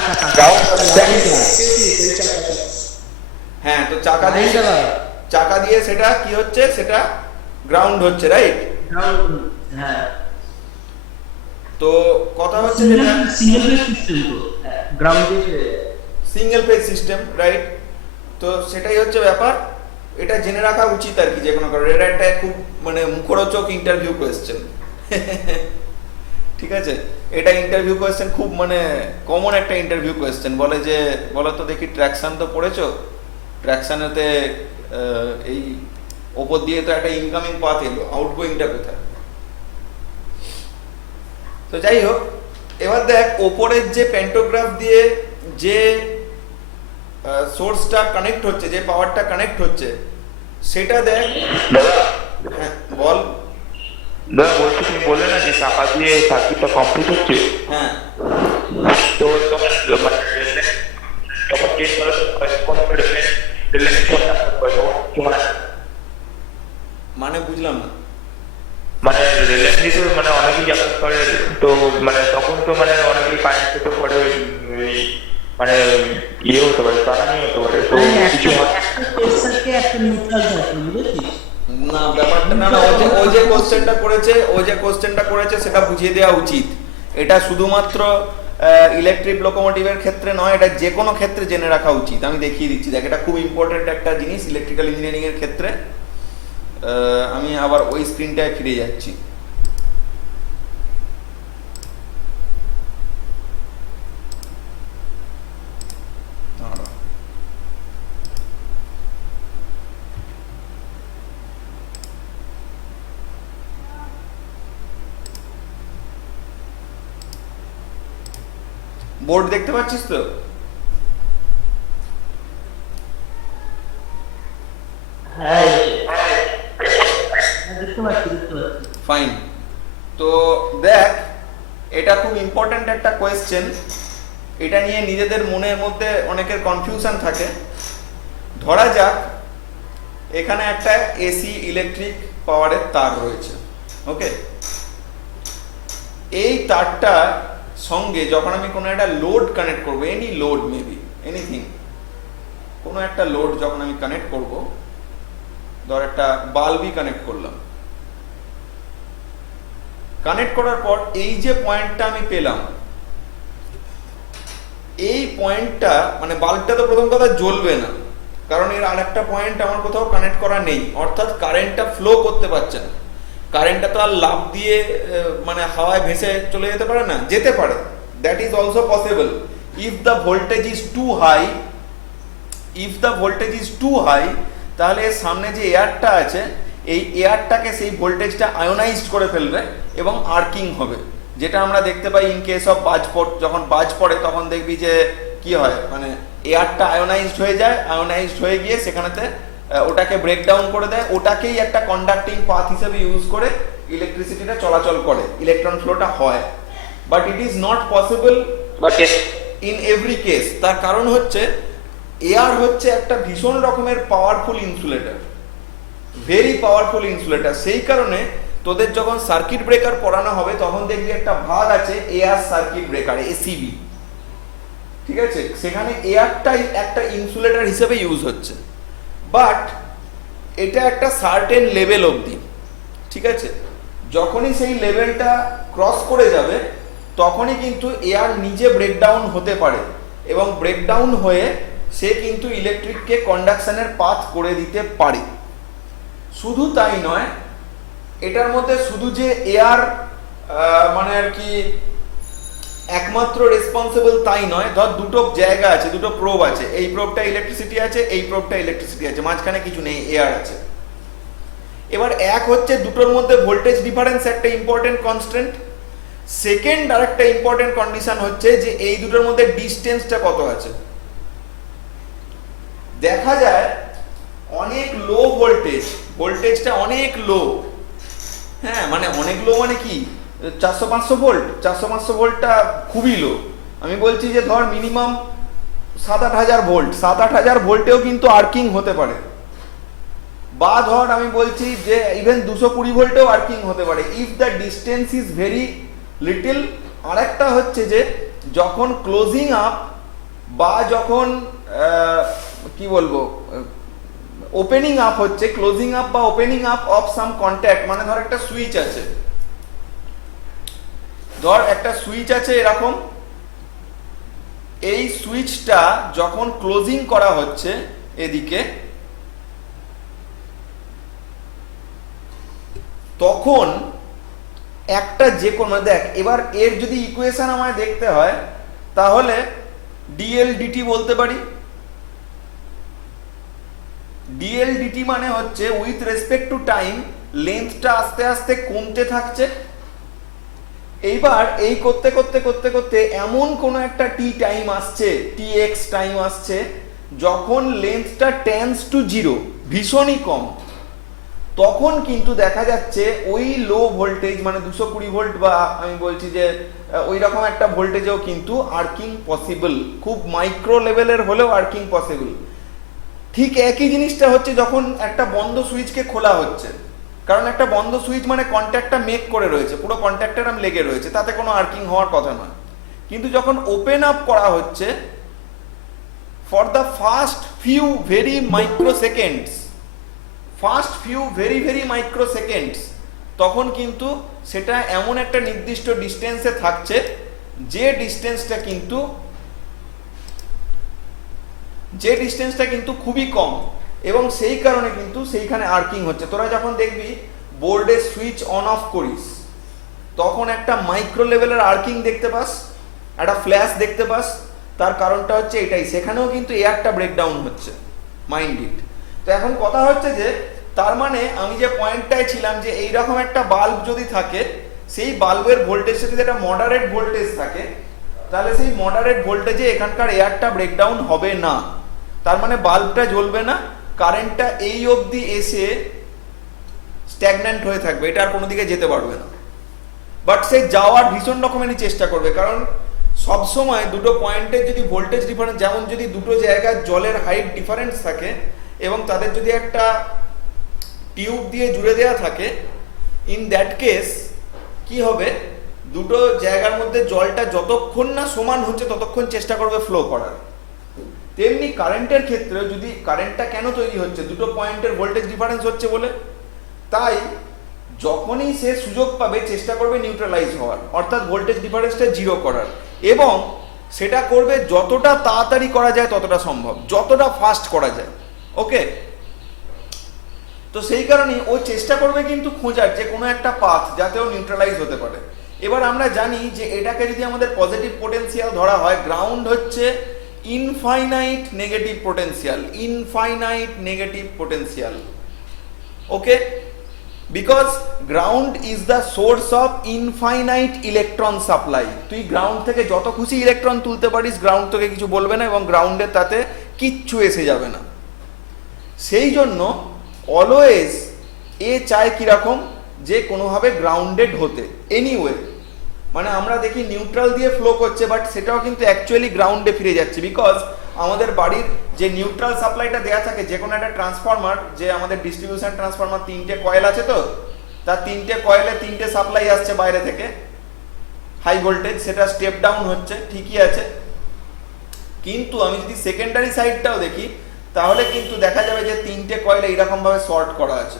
হ্যাঁ, তো চাকা দিয়ে সেটা কি হচ্ছে, সেটা গ্রাউন্ড হচ্ছে, রাইট? হ্যাঁ, তো কথা হচ্ছে যেটা সিঙ্গেল ফেজ সিস্টেম, তো ground single phase system, right? তো সেটাই হচ্ছে ব্যাপার। এটা জেনে রাখা উচিত আর কি যে কোনো কারণে। এটা একটা খুব মানে মুখরোচক ইন্টারভিউ কোয়েশ্চেন। ঠিক আছে, এটা ইন্টারভিউ কোয়েশ্চেন, খুব মানে কমন একটা ইন্টারভিউ কোয়েশ্চেন। বলে যে বলো তো দেখি, ট্র্যাকশন তো পড়েছো, ট্র্যাকশনেতে এই ওপর দিয়ে তো একটা ইনকামিং পাথ এলো, আউটগোয়িংটা কোথায়? তো যাই হোক, এবার দেখ ওপরের যে প্যান্টোগ্রাফ দিয়ে যে সোর্সটা কানেক্ট হচ্ছে, যে পাওয়ারটা কানেক্ট হচ্ছে, সেটা দেখ। হ্যাঁ বল। দাদা বলছি, তুমি বললে না যে চাকা দিয়ে সার্কিটটা কমপ্লিট হচ্ছে, হ্যাঁ, তো তখন চেঞ্জ করা মানে বুঝলাম না। মানে রিলেন্টলি তো মানে অনেকেই যাতায়াত করে, তো মানে তখন তো মানে অনেকেই কারেন্ট হতে পারে, মানে ইয়ে হতে পারে, প্রাণানি হতে পারে, তো কিছু না ব্যাপারটা না, ওই যে কোশ্চেনটা করেছে সেটা বুঝিয়ে দেওয়া উচিত। এটা শুধুমাত্র ইলেকট্রিক লোকোমোটিভের ক্ষেত্রে নয়, এটা যে কোনো ক্ষেত্রে জেনে রাখা উচিত। আমি দেখিয়ে দিচ্ছি, দেখ এটা খুব ইম্পর্টেন্ট একটা জিনিস ইলেকট্রিক্যাল ইঞ্জিনিয়ারিং এর ক্ষেত্রে। আমি আবার ওই স্ক্রিনটায় ফিরে যাচ্ছি। বোর্ড দেখতে পাচ্ছিস তো? হ্যাঁ দেখতে পাচ্ছি। ফাইন। তো দেখ, এটা খুব ইম্পর্ট্যান্ট একটা কোয়েশ্চেন। এটা নিয়ে নিজেদের মনের মধ্যে অনেকের কনফিউশন থাকে। ধরা যাক এখানে একটা এসি ইলেকট্রিক পাওয়ারের তার রয়েছে, ওকে? এই তারটা সঙ্গে যখন আমি কোনো একটা লোড কানেক্ট করবো, এনি লোড, মেবি এনিথিং, কোনো একটা লোড যখন আমি কানেক্ট করব, ধর একটা বাল্বই কানেক্ট করলাম, কানেক্ট করার পর এই যে পয়েন্টটা আমি পেলাম, এই পয়েন্টটা মানে বাল্বটা তো প্রথম কথা জ্বলবে না, কারণ এর আরেকটা পয়েন্ট আমার কোথাও কানেক্ট করা নেই, অর্থাৎ কারেন্টটা ফ্লো করতে পারছে না। কারেন্টটা তো আর লাফ দিয়ে মানে হাওয়ায় ভেসে চলে যেতে পারে না, যেতে পারে, that is also possible if the voltage is too high. If the voltage is too high, তাহলে এর সামনে যে এয়ারটা আছে এই এয়ারটাকে সেই ভোল্টেজটা আয়োনাইজড করে ফেলবে এবং আর্কিং হবে, যেটা আমরা দেখতে পাই ইন কেস অফ বাজ পড়, যখন বাজ পড়ে তখন দেখবি যে কি হয়, মানে এয়ারটা আয়োনাইজড হয়ে যায়, আয়োনাইজড হয়ে গিয়ে সেখানেতে ওটাকে ব্রেকডাউন করে দেয়, ওটাকেই একটা কন্ডাক্টিং পাথ হিসেবে ইউজ করে ইলেকট্রিসিটিটা চলাচল করে, ইলেকট্রন ফ্লোটা হয়। But it is not possible in every case. তার কারণ হচ্ছে এয়ার হচ্ছে একটা ভীষণ রকমের powerful insulator, very powerful insulator. সেই কারণে তোদের যখন সার্কিট ব্রেকার পড়ানো হবে তখন দেখবি একটা ভাগ আছে এয়ার সার্কিট ব্রেকার, এসিবি, ঠিক আছে, সেখানে এয়ারটাই একটা ইনসুলেটর হিসেবে ইউজ হচ্ছে। বাট এটা একটা সার্টেন লেভেল অবধি, ঠিক আছে, যখনই সেই লেভেলটা ক্রস করে যাবে তখনই কিন্তু এয়ার নিজে ব্রেকডাউন হতে পারে এবং ব্রেকডাউন হয়ে সে কিন্তু ইলেকট্রিককে কন্ডাকশনের পাথ করে দিতে পারে। শুধু তাই নয়, এটার মধ্যে শুধু যে এয়ার মানে আর কি একমাত্র রেসপন্সিবল তাই নয়, ধর দুটো জায়গা আছে, দুটো প্রোব আছে, এই প্রোবটা ইলেকট্রিসিটি আছে, এই প্রোবটা ইলেকট্রিসিটি আছে, মাঝখানে কিছু নেই, এয়ার আছে। এবার এক হচ্ছে দুটোর মধ্যে ভোল্টেজ ডিফারেন্স একটা ইম্পর্টেন্ট কনস্ট্যান্ট, সেকেন্ড আর একটা ইম্পর্টেন্ট কন্ডিশন হচ্ছে যে এই দুটোর মধ্যে ডিস্টেন্সটা কত আছে। দেখা যায় অনেক লো ভোল্টেজ, ভোল্টেজটা অনেক লো, হ্যাঁ মানে অনেক লো মানে কি 400-500 ভোল্ট, 400-500 ভোল্টটা খুবই লো। আমি বলছি যে ধর মিনিমাম 7-8 হাজার ভোল্ট, 7-8 হাজার ভোল্টেও কিন্তু আর্কিং হতে পারে, বা ধর আমি বলছি যে ইভেন 220 ভোল্টেও আর্কিং হতে পারে if the distance is very little. আরেকটা হচ্ছে যে যখন ক্লোজিং আপ বা যখন কি বলবো ওপেনিং আপ হচ্ছে, ক্লোজিং আপ বা opening up of some contact, মানে ধর একটা সুইচ আছে, ধর একটা সুইচ আছে এরকম, এই সুইচটা যখন ক্লোজিং করা হচ্ছে এদিকে, তখন একটা যে কোনো দেখ, এবার এর যদি ইকুয়েশন আমায় দেখতে হয় তাহলে ডিএল ডিটি বলতে পারি। ডিএল ডিটি মানে হচ্ছে উইথ রেসপেক্ট টু টাইম লেন্থটা আস্তে আস্তে কমতে থাকছে। এইবার এই করতে করতে করতে করতে এমন কোনো একটা টি টাইম আসছে, টি এক্স টাইম আসছে, যখন লেন্থটা টেন্ডস টু জিরো, ভীষণই কম, তখন কিন্তু দেখা যাচ্ছে ওই লো ভোল্টেজ মানে 220 ভোল্ট বা আমি বলছি যে ওই রকম একটা ভোল্টেজেও কিন্তু আর্কিং পসিবল, খুব মাইক্রো লেভেলের হলেও আর্কিং পসিবল। ঠিক একই জিনিসটা হচ্ছে যখন একটা বন্ধ সুইচকে খোলা হচ্ছে, কারণ একটা বন্ধ সুইচ মানে কন্ট্যাক্টটা মেক করে রয়েছে, পুরো কন্ট্যাক্টটা লেগে রয়েছে, তাতে কোনো আর্কিং হওয়ার কথা নয়। কিন্তু যখন ওপেন আপ করা হচ্ছে for the first few very micro seconds, very micro seconds, তখন কিন্তু সেটা এমন একটা নির্দিষ্ট ডিস্টেন্সে থাকছে যে ডিস্টেন্সটা কিন্তু খুবই কম, এবং সেই কারণে কিন্তু সেইখানে আর্কিং হচ্ছে। তোরা যখন দেখবি বোর্ডে সুইচ অন অফ করিস তখন একটা মাইক্রো লেভেলের আর্কিং দেখতে পাস, একটা ফ্ল্যাশ দেখতে পাস, তার কারণটা হচ্ছে এটাই, সেখানেও কিন্তু এয়ারটা ব্রেকডাউন হচ্ছে, মাইন্ড ইট। তো এখন কথা হচ্ছে যে তার মানে আমি যে পয়েন্টটায় ছিলাম যে এইরকম একটা বাল্ব যদি থাকে, সেই বাল্বের ভোল্টেজটা যদি একটা মডারেট ভোল্টেজ থাকে, তাহলে সেই মডারেট ভোল্টেজে এখানকার এয়ারটা ব্রেকডাউন হবে না, তার মানে বাল্বটা জ্বলবে না, কারেন্টটা এই অবধি এসে স্ট্যাগন্যান্ট হয়ে থাকবে, এটা আর কোনো দিকে যেতে পারবে না। বাট সে যাওয়ার ভীষণ রকমেরই চেষ্টা করবে, কারণ সবসময় দুটো পয়েন্টের যদি ভোল্টেজ ডিফারেন্স, যেমন যদি দুটো জায়গায় জলের হাইট ডিফারেন্স থাকে এবং তাদের যদি একটা টিউব দিয়ে জুড়ে দেওয়া থাকে, ইন দ্যাট কেস কি হবে, দুটো জায়গার মধ্যে জলটা যতক্ষণ না সমান হচ্ছে ততক্ষণ চেষ্টা করবে ফ্লো করার। তেমনি কারেন্টের ক্ষেত্রে যদি কারেন্টটা কেন তৈরি হচ্ছে, দুটো পয়েন্টের ভোল্টেজ ডিফারেন্স হচ্ছে বলে, তাই যখনই সে সুযোগ পাবে চেষ্টা করবে নিউট্রালাইজ হওয়ার, অর্থাৎ ভোল্টেজ ডিফারেন্সটা জিরো করার, এবং সেটা করবে যতটা তাড়াতাড়ি করা যায় ততটা সম্ভব, যতটা ফাস্ট করা যায়। ওকে, তো সেই কারণেই ও চেষ্টা করবে কিন্তু খোঁজার যে কোনো একটা পাথ যাতে ও নিউট্রালাইজ হতে পারে। এবার আমরা জানি যে এটাকে যদি আমাদের পজিটিভ পোটেনশিয়াল ধরা হয়, গ্রাউন্ড হচ্ছে infinite negative potential, infinite negative potential. Okay, because ground is the source of infinite electron supply. তুই গ্রাউন্ড থেকে যত খুশি ইলেকট্রন তুলতে পারিস, গ্রাউন্ড তোকে কিছু বলবে না এবং গ্রাউন্ডের তাতে কিচ্ছু এসে যাবে না। সেই জন্য অলওয়েজ এ চায় কিরকম, যে কোনোভাবে গ্রাউন্ডেড হতে। এনিওয়ে, মানে আমরা দেখি নিউট্রাল দিয়ে ফ্লো করছে, বাট সেটাও কিন্তু অ্যাকচুয়ালি গ্রাউন্ডে ফিরে যাচ্ছে। বিকজ আমাদের বাড়ির যে নিউট্রাল সাপ্লাইটা দেওয়া থাকে, যে কোনো একটা ট্রান্সফরমার, যে আমাদের ডিস্ট্রিবিউশন ট্রান্সফরমার 3টে কয়েল আছে, তো তার 3টে কয়েলে 3টে সাপ্লাই আসছে বাইরে থেকে হাই ভোল্টেজ, সেটা স্টেপ ডাউন হচ্ছে, ঠিকই আছে। কিন্তু আমি যদি সেকেন্ডারি সাইডটাও দেখি, তাহলে কিন্তু দেখা যাবে যে 3টে কয়েল এইরকম ভাবে শর্ট করা আছে,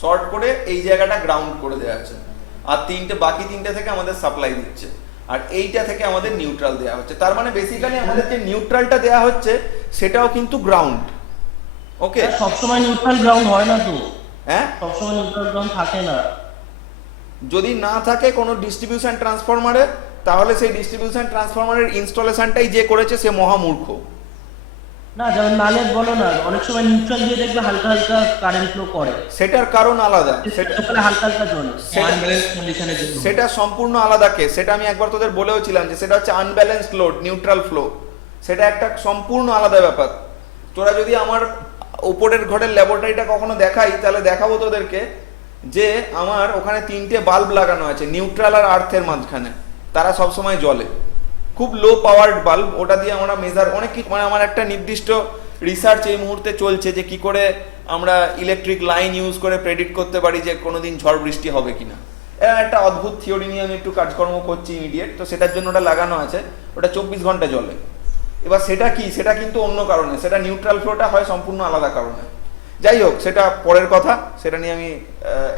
শর্ট করে এই জায়গাটা গ্রাউন্ড করে দেওয়া আছে, আর বাকি 3টে থেকে আমাদের সাপ্লাই দিচ্ছে, আর এইটা থেকে আমাদের নিউট্রাল দেওয়া হচ্ছে। তার মানে বেসিক্যালি আমাদের যে নিউট্রালটা দেওয়া হচ্ছে সেটাও কিন্তু গ্রাউন্ড। ওকে, সবসময় নিউট্রাল গ্রাউন্ড হয় না তো, হ্যাঁ, সবসময় নিউট্রাল গ্রাউন্ড থাকে না। যদি না থাকে কোনো ডিস্ট্রিবিউশন ট্রান্সফরমারে, তাহলে সেই ডিস্ট্রিবিউশন ট্রান্সফরমারের ইনস্টলেশনটাই যে করেছে সে মহামূর্খ। না, যেমন নালের বলো না, অনেক সময় নিউট্রাল দিয়ে দেখবে হালকা হালকা কারেন্ট ফ্লো করে, সেটার কারণ আলাদা, সেটা হালকা হালকা চলে। আনব্যালেন্স কন্ডিশনের জন্য সেটা সম্পূর্ণ আলাদা কেস। সেটা আমি একবার তোদের বলেও ছিলাম যে সেটা হচ্ছে আনব্যালেন্সড লোড, নিউট্রাল ফ্লো, সেটা একটা সম্পূর্ণ আলাদা ব্যাপার। তোরা যদি আমার উপরের ঘরের ল্যাবরেটরিটা কখনো দেখাই, তাহলে দেখাবো তোদেরকে যে আমার ওখানে 3টে বাল্ব লাগানো আছে নিউট্রাল আর আর্থের মাঝখানে, তারা সবসময় জ্বলে, খুব লো পাওয়ার্ড বাল্ব। ওটা দিয়ে আমরা মেজার অনেক কিছু, মানে আমার একটা নির্দিষ্ট রিসার্চ এই মুহূর্তে চলছে যে কি করে আমরা ইলেকট্রিক লাইন ইউজ করে প্রেডিক্ট করতে পারি যে কোনোদিন ঝড় বৃষ্টি হবে কিনা। একটা অদ্ভুত থিওরি নিয়ে আমি একটু কাজকর্ম করছি ইমিডিয়েট, তো সেটার জন্য ওটা লাগানো আছে, ওটা 24 ঘন্টা জ্বলে। এবার সেটা কি, সেটা কিন্তু অন্য কারণে, সেটা নিউট্রাল ফ্লোটা হয় সম্পূর্ণ আলাদা কারণে। যাই হোক, সেটা পরের কথা, সেটা নিয়ে আমি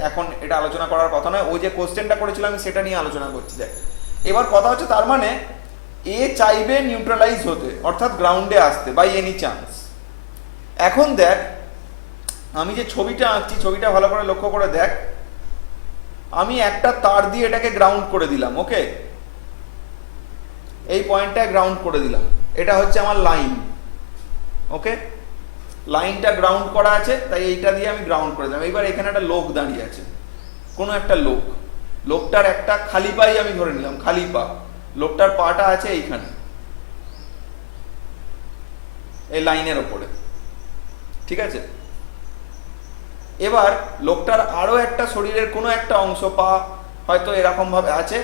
এখন এটা আলোচনা করার কথা নয়। ওই যে কোশ্চেনটা করেছিলাম আমি সেটা নিয়ে আলোচনা করছি। দেখ, এবার কথা হচ্ছে, তার মানে এ চাইবে নিউট্রালাইজ হতে, অর্থাৎ গ্রাউন্ডে আসতে বাই এনি চান্স। এখন দেখ, আমি যে ছবিটা আঁকছি, ছবিটা ভালো করে লক্ষ্য করে দেখ, আমি একটা তার দিয়ে এটাকে গ্রাউন্ড করে দিলাম। ওকে, এই পয়েন্টটা গ্রাউন্ড করে দিলাম, এটা হচ্ছে আমার লাইন। ওকে, লাইনটা গ্রাউন্ড করা আছে, তাই এইটা দিয়ে আমি গ্রাউন্ড করে দিলাম। এবার এখানে একটা লোক দাঁড়িয়ে আছে, কোনো একটা লোক, লোকটার একটা খালি পাই আমি ধরে নিলাম, খালি পা, লোকটার পাটা আছে এইখানে এই লাইনের ওপরে, ঠিক আছে। এবার লোকটার আরো একটা শরীরের কোনো একটা অংশ, পা হয়তো এরকম ভাবে আছে,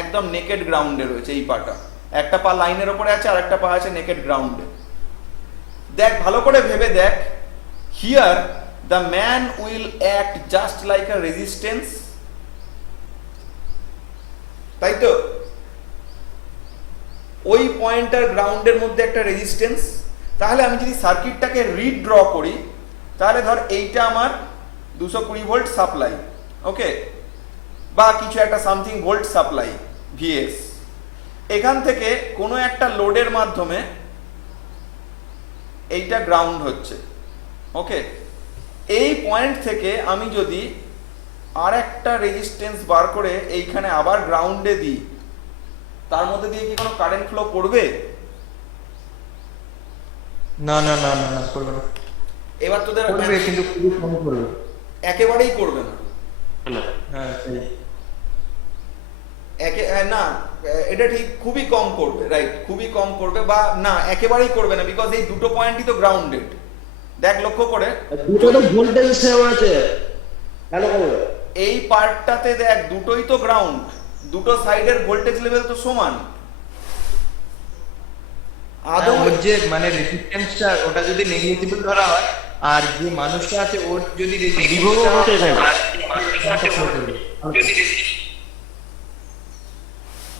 একদম নেকেড গ্রাউন্ডে রয়েছে। এই পাটা, একটা পা লাইনের ওপরে আছে আর একটা পা আছে নেকেড গ্রাউন্ডে। দেখ, ভালো করে ভেবে দেখ, here the man will act just like a resistance, তাই তো? ওই পয়েন্টার গ্রাউন্ডের মধ্যে একটা রেজিস্ট্যান্স। তাহলে আমি যদি সার্কিটটাকে রিড্র করি, তাহলে ধর এইটা আমার 220 ভোল্ট সাপ্লাই, ওকে, বা কিছু একটা সামথিং ভোল্ট সাপ্লাই ভিএস। এখান থেকে কোনো একটা লোডের মাধ্যমে এইটা গ্রাউন্ড হচ্ছে। ওকে, এই পয়েন্ট থেকে আমি যদি আর একটা রেজিস্ট্যান্স বার করে এইখানে আবার গ্রাউন্ডে দিই, তার মধ্যে দিয়ে কি কোনো কারেন্ট ফ্লো করবে? না না না না না, করবে না। এবার তোদের করবে, কিন্তু খুবই কম করবে, একেবারেই করবে না। হ্যাঁ সেই না, এটা ঠিক, খুবই কম করবে, রাইট, খুবই কম করবে, বা না একেবারেই করবে না, বিকজ এই দুটো পয়েন্টই তো গ্রাউন্ডেড। দেখ লক্ষ্য করে, দুটো তো ভোল্টেজ সেম আছে, কেন করবে? এই পার্টটাতে দেখ দুটোই তো গ্রাউন্ড, দুটো সাইডের ভোল্টেজ লেভেল তো সমান। আদৌ ওর যে মানে রেজিস্ট্যান্সটা, ওটা যদি নেগলিজিবল ধরা হয়, আর যে মানুষটা আছে ওর যদি বিভব হতে থাকে।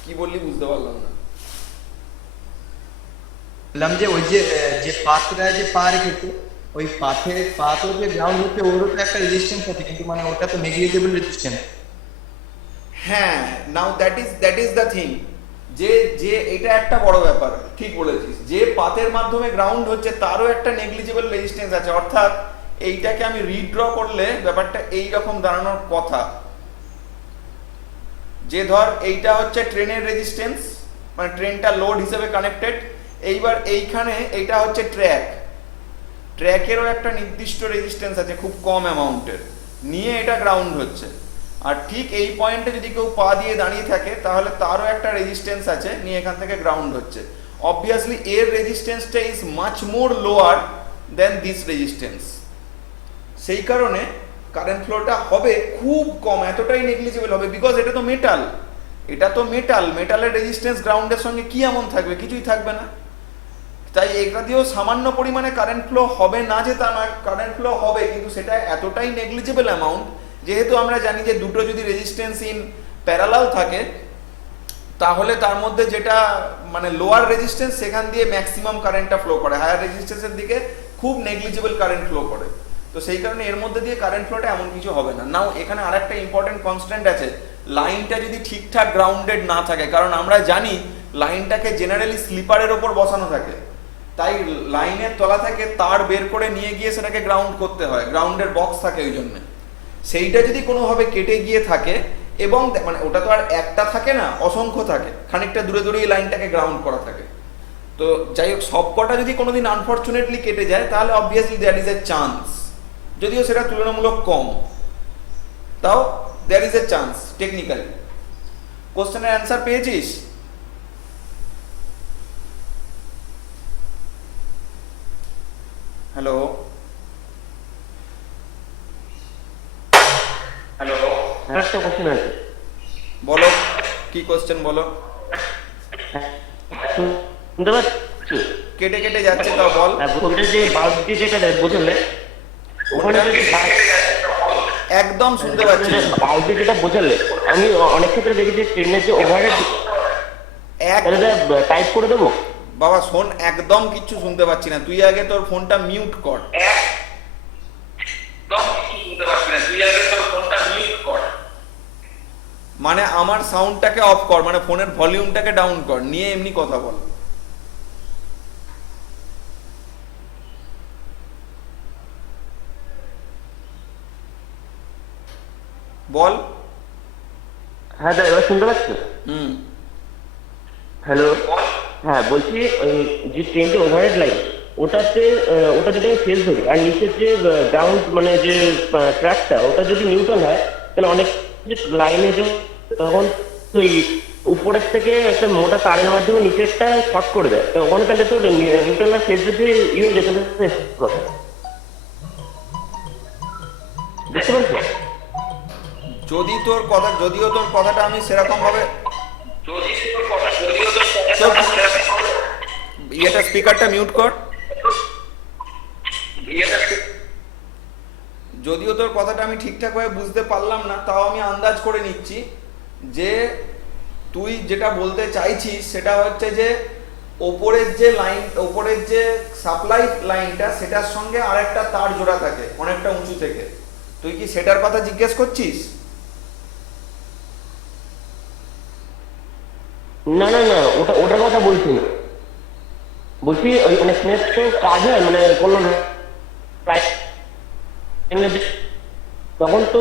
কি বললি বুঝতে পারলাম না। বললাম যে ওই যে পাথটা যে পা রেখেছে, ওই পা তো যে গ্রাউন্ড হচ্ছে, ওরও তো একটা রেজিস্ট্যান্স আছে, কিন্তু মানে ওটা তো নেগলিজিবল রেজিস্ট্যান্স। হ্যাঁ, now that is the thing, যে যে এটা একটা বড় ব্যাপার, ঠিক বলেছিস, যে পাথের মাধ্যমে গ্রাউন্ড হচ্ছে তারও একটা নেগলিজিবল রেজিস্ট্যান্স আছে, অর্থাৎ এইটাকে আমি রিড্র করলে ব্যাপারটা এই রকম দাঁড়ানোর কথা, যে ধর এইটা হচ্ছে ট্রেনের রেজিস্ট্যান্স, মানে ট্রেনটা লোড হিসেবে কানেক্টেড, এইবার এইখানে এইটা হচ্ছে ট্র্যাকেরও একটা নির্দিষ্ট রেজিস্ট্যান্স আছে খুব কম অ্যামাউন্টের, নিয়ে এটা গ্রাউন্ড হচ্ছে। আর ঠিক এই পয়েন্টে যদি কেউ পা দিয়ে দাঁড়িয়ে থাকে তাহলে তারও একটা রেজিস্ট্যান্স আছে, নিয়ে এখান থেকে গ্রাউন্ড হচ্ছে। অবভিয়াসলি এর রেজিস্ট্যান্সটা is much more lower than this resistance, সেই কারণে কারেন্ট ফ্লোটা হবে খুব কম, এতটাই নেগলিজিবল হবে, বিকজ এটা তো মেটাল, মেটালের রেজিস্ট্যান্স গ্রাউন্ডের সঙ্গে কি এমন থাকবে, কিছুই থাকবে না। তাই এটা দিয়েও সামান্য পরিমাণে কারেন্ট ফ্লো হবে না যে তা নয়, কারেন্ট ফ্লো হবে, কিন্তু সেটা এতটাই নেগলিজিবল অ্যামাউন্ট, যেহেতু আমরা জানি যে দুটো যদি রেজিস্ট্যান্স ইন প্যারালাল থাকে তাহলে তার মধ্যে যেটা মানে লোয়ার রেজিস্ট্যান্স সেখান দিয়ে ম্যাক্সিমাম কারেন্টটা ফ্লো করে, হায়ার রেজিস্ট্যান্সের দিকে খুব নেগলিজিবল কারেন্ট ফ্লো করে। তো সেই কারণে এর মধ্যে দিয়ে কারেন্ট ফ্লোটা এমন কিছু হবে না। নাও এখানে আরেকটা ইম্পর্টেন্ট কনস্ট্যান্ট আছে, লাইনটা যদি ঠিকঠাক গ্রাউন্ডেড না থাকে, কারণ আমরা জানি লাইনটাকে জেনারেলি স্লিপারের ওপর বসানো থাকে, তাই লাইনের তলা থেকে তার বের করে নিয়ে গিয়ে সেটাকে গ্রাউন্ড করতে হয়, গ্রাউন্ডের বক্স থাকে ওই জন্য। সেইটা যদি কোনোভাবে কেটে গিয়ে থাকে এবং মানে ওটা তো আর একটা থাকে না, অসংখ্য থাকে, খানিকটা দূরে দূরে এই লাইনটাকে গ্রাউন্ড করা থাকে। তো যাই হোক, সবকটা যদি কোনোদিন আনফর্চুনেটলি কেটে যায় তাহলে obviously that is a chance, যদিও সেটা তুলনামূলক কম, তাও that is a chance technically. কোশ্চেনের অ্যান্সার পেয়েছিস? হ্যালো হ্যালো, একটা কোশ্চেন আছে, বলো, কি কোশ্চেন বলো। শুনতে পাচ্ছি? কেটে কেটে যাচ্ছে, তাও বল। ওটা যে বাউন্ডারি যেটা বোঝালে, ওখানে যদি একদম শুনতে পাচ্ছি না। বাউন্ডারি যেটা বোঝালে, আমি অনেক ক্ষেত্রে দেখেছি ট্রেনের যে ওভারহেড টাইপ করে দেবো। বাবা শোন, একদম কিচ্ছু শুনতে পাচ্ছি না, তুই আগে তোর ফোনটা মিউট কর। মানে আমার সাউন্ডটাকে অফ কর, মানে ফোনের ভলিউমটাকে ডাউন কর, নিয়ে এমনি কথা বল। বল। হ্যাঁ দাদা, এবার শুনতে পাচ্ছ? হুম। হ্যালো, হ্যাঁ বলছি, ওই যে ট্রেনটি ওভারহেড লাইন, ওটাতে ওটা যদি আমি ফেস ধরি আর নিচের যে গ্রাউন্ড মানে যে ট্র্যাকটা, ওটা যদি নিউট্রাল হয় তাহলে অনেক লাইনে যে তখন ওই উপরের থেকে একটা মোটা তারের মাধ্যমে নিচেরটা শর্ট করে দেয়, তো ওখানে তাহলে তো নিউট্রাল আর ফেস যদি ইয়ে যেতে কথা বুঝতে পারছো? যদিও তোর কথাটা আমি সেরকম ভাবে, এটা স্পিকারটা মিউট কর। যদিও তোর কথাটা আমি ঠিকঠাক ভাবে বুঝতে পারলাম না, তাও আমি আন্দাজ করে নিচ্ছি যে তুই যেটা বলতে চাইছিস সেটা হচ্ছে যে ওপরের যে লাইন, ওপরের যে সাপ্লাই লাইনটা, সেটার সঙ্গে আরেকটা তার জোড়া থাকে অনেকটা উঁচু থেকে, তুই কি সেটার কথা জিজ্ঞেস করছিস? না না না, ওটার কথা বলছি না, বলছি ওই মানে স্নেপ তো কাজ হয় মানে কোনো তখন তো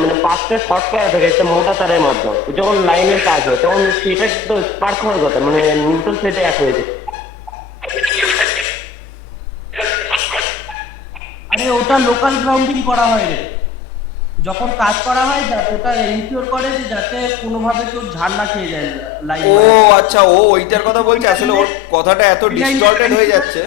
মানে পাঁচটা শর্ট করা থাকে একটা মোটা তারের মাধ্যমে, যখন লাইনের কাজ হয় তখন সেটা তো স্পার্ক হওয়ার কথা, মানে নিউট্রাল সেটে এক হয়ে যায়। আরে ওটা লোকাল গ্রাউন্ডিং করা হয় রে, যখন কাজ করা হয় ওটা এনশিওর করে যে যাতে কোনোভাবে কেউ ঝাড় না খেয়ে যায় লাইন। ও আচ্ছা, ও ওইটার কথা বলছে, আসলে ওর কথাটা এত ডিস্টর্টেড হয়ে যাচ্ছে।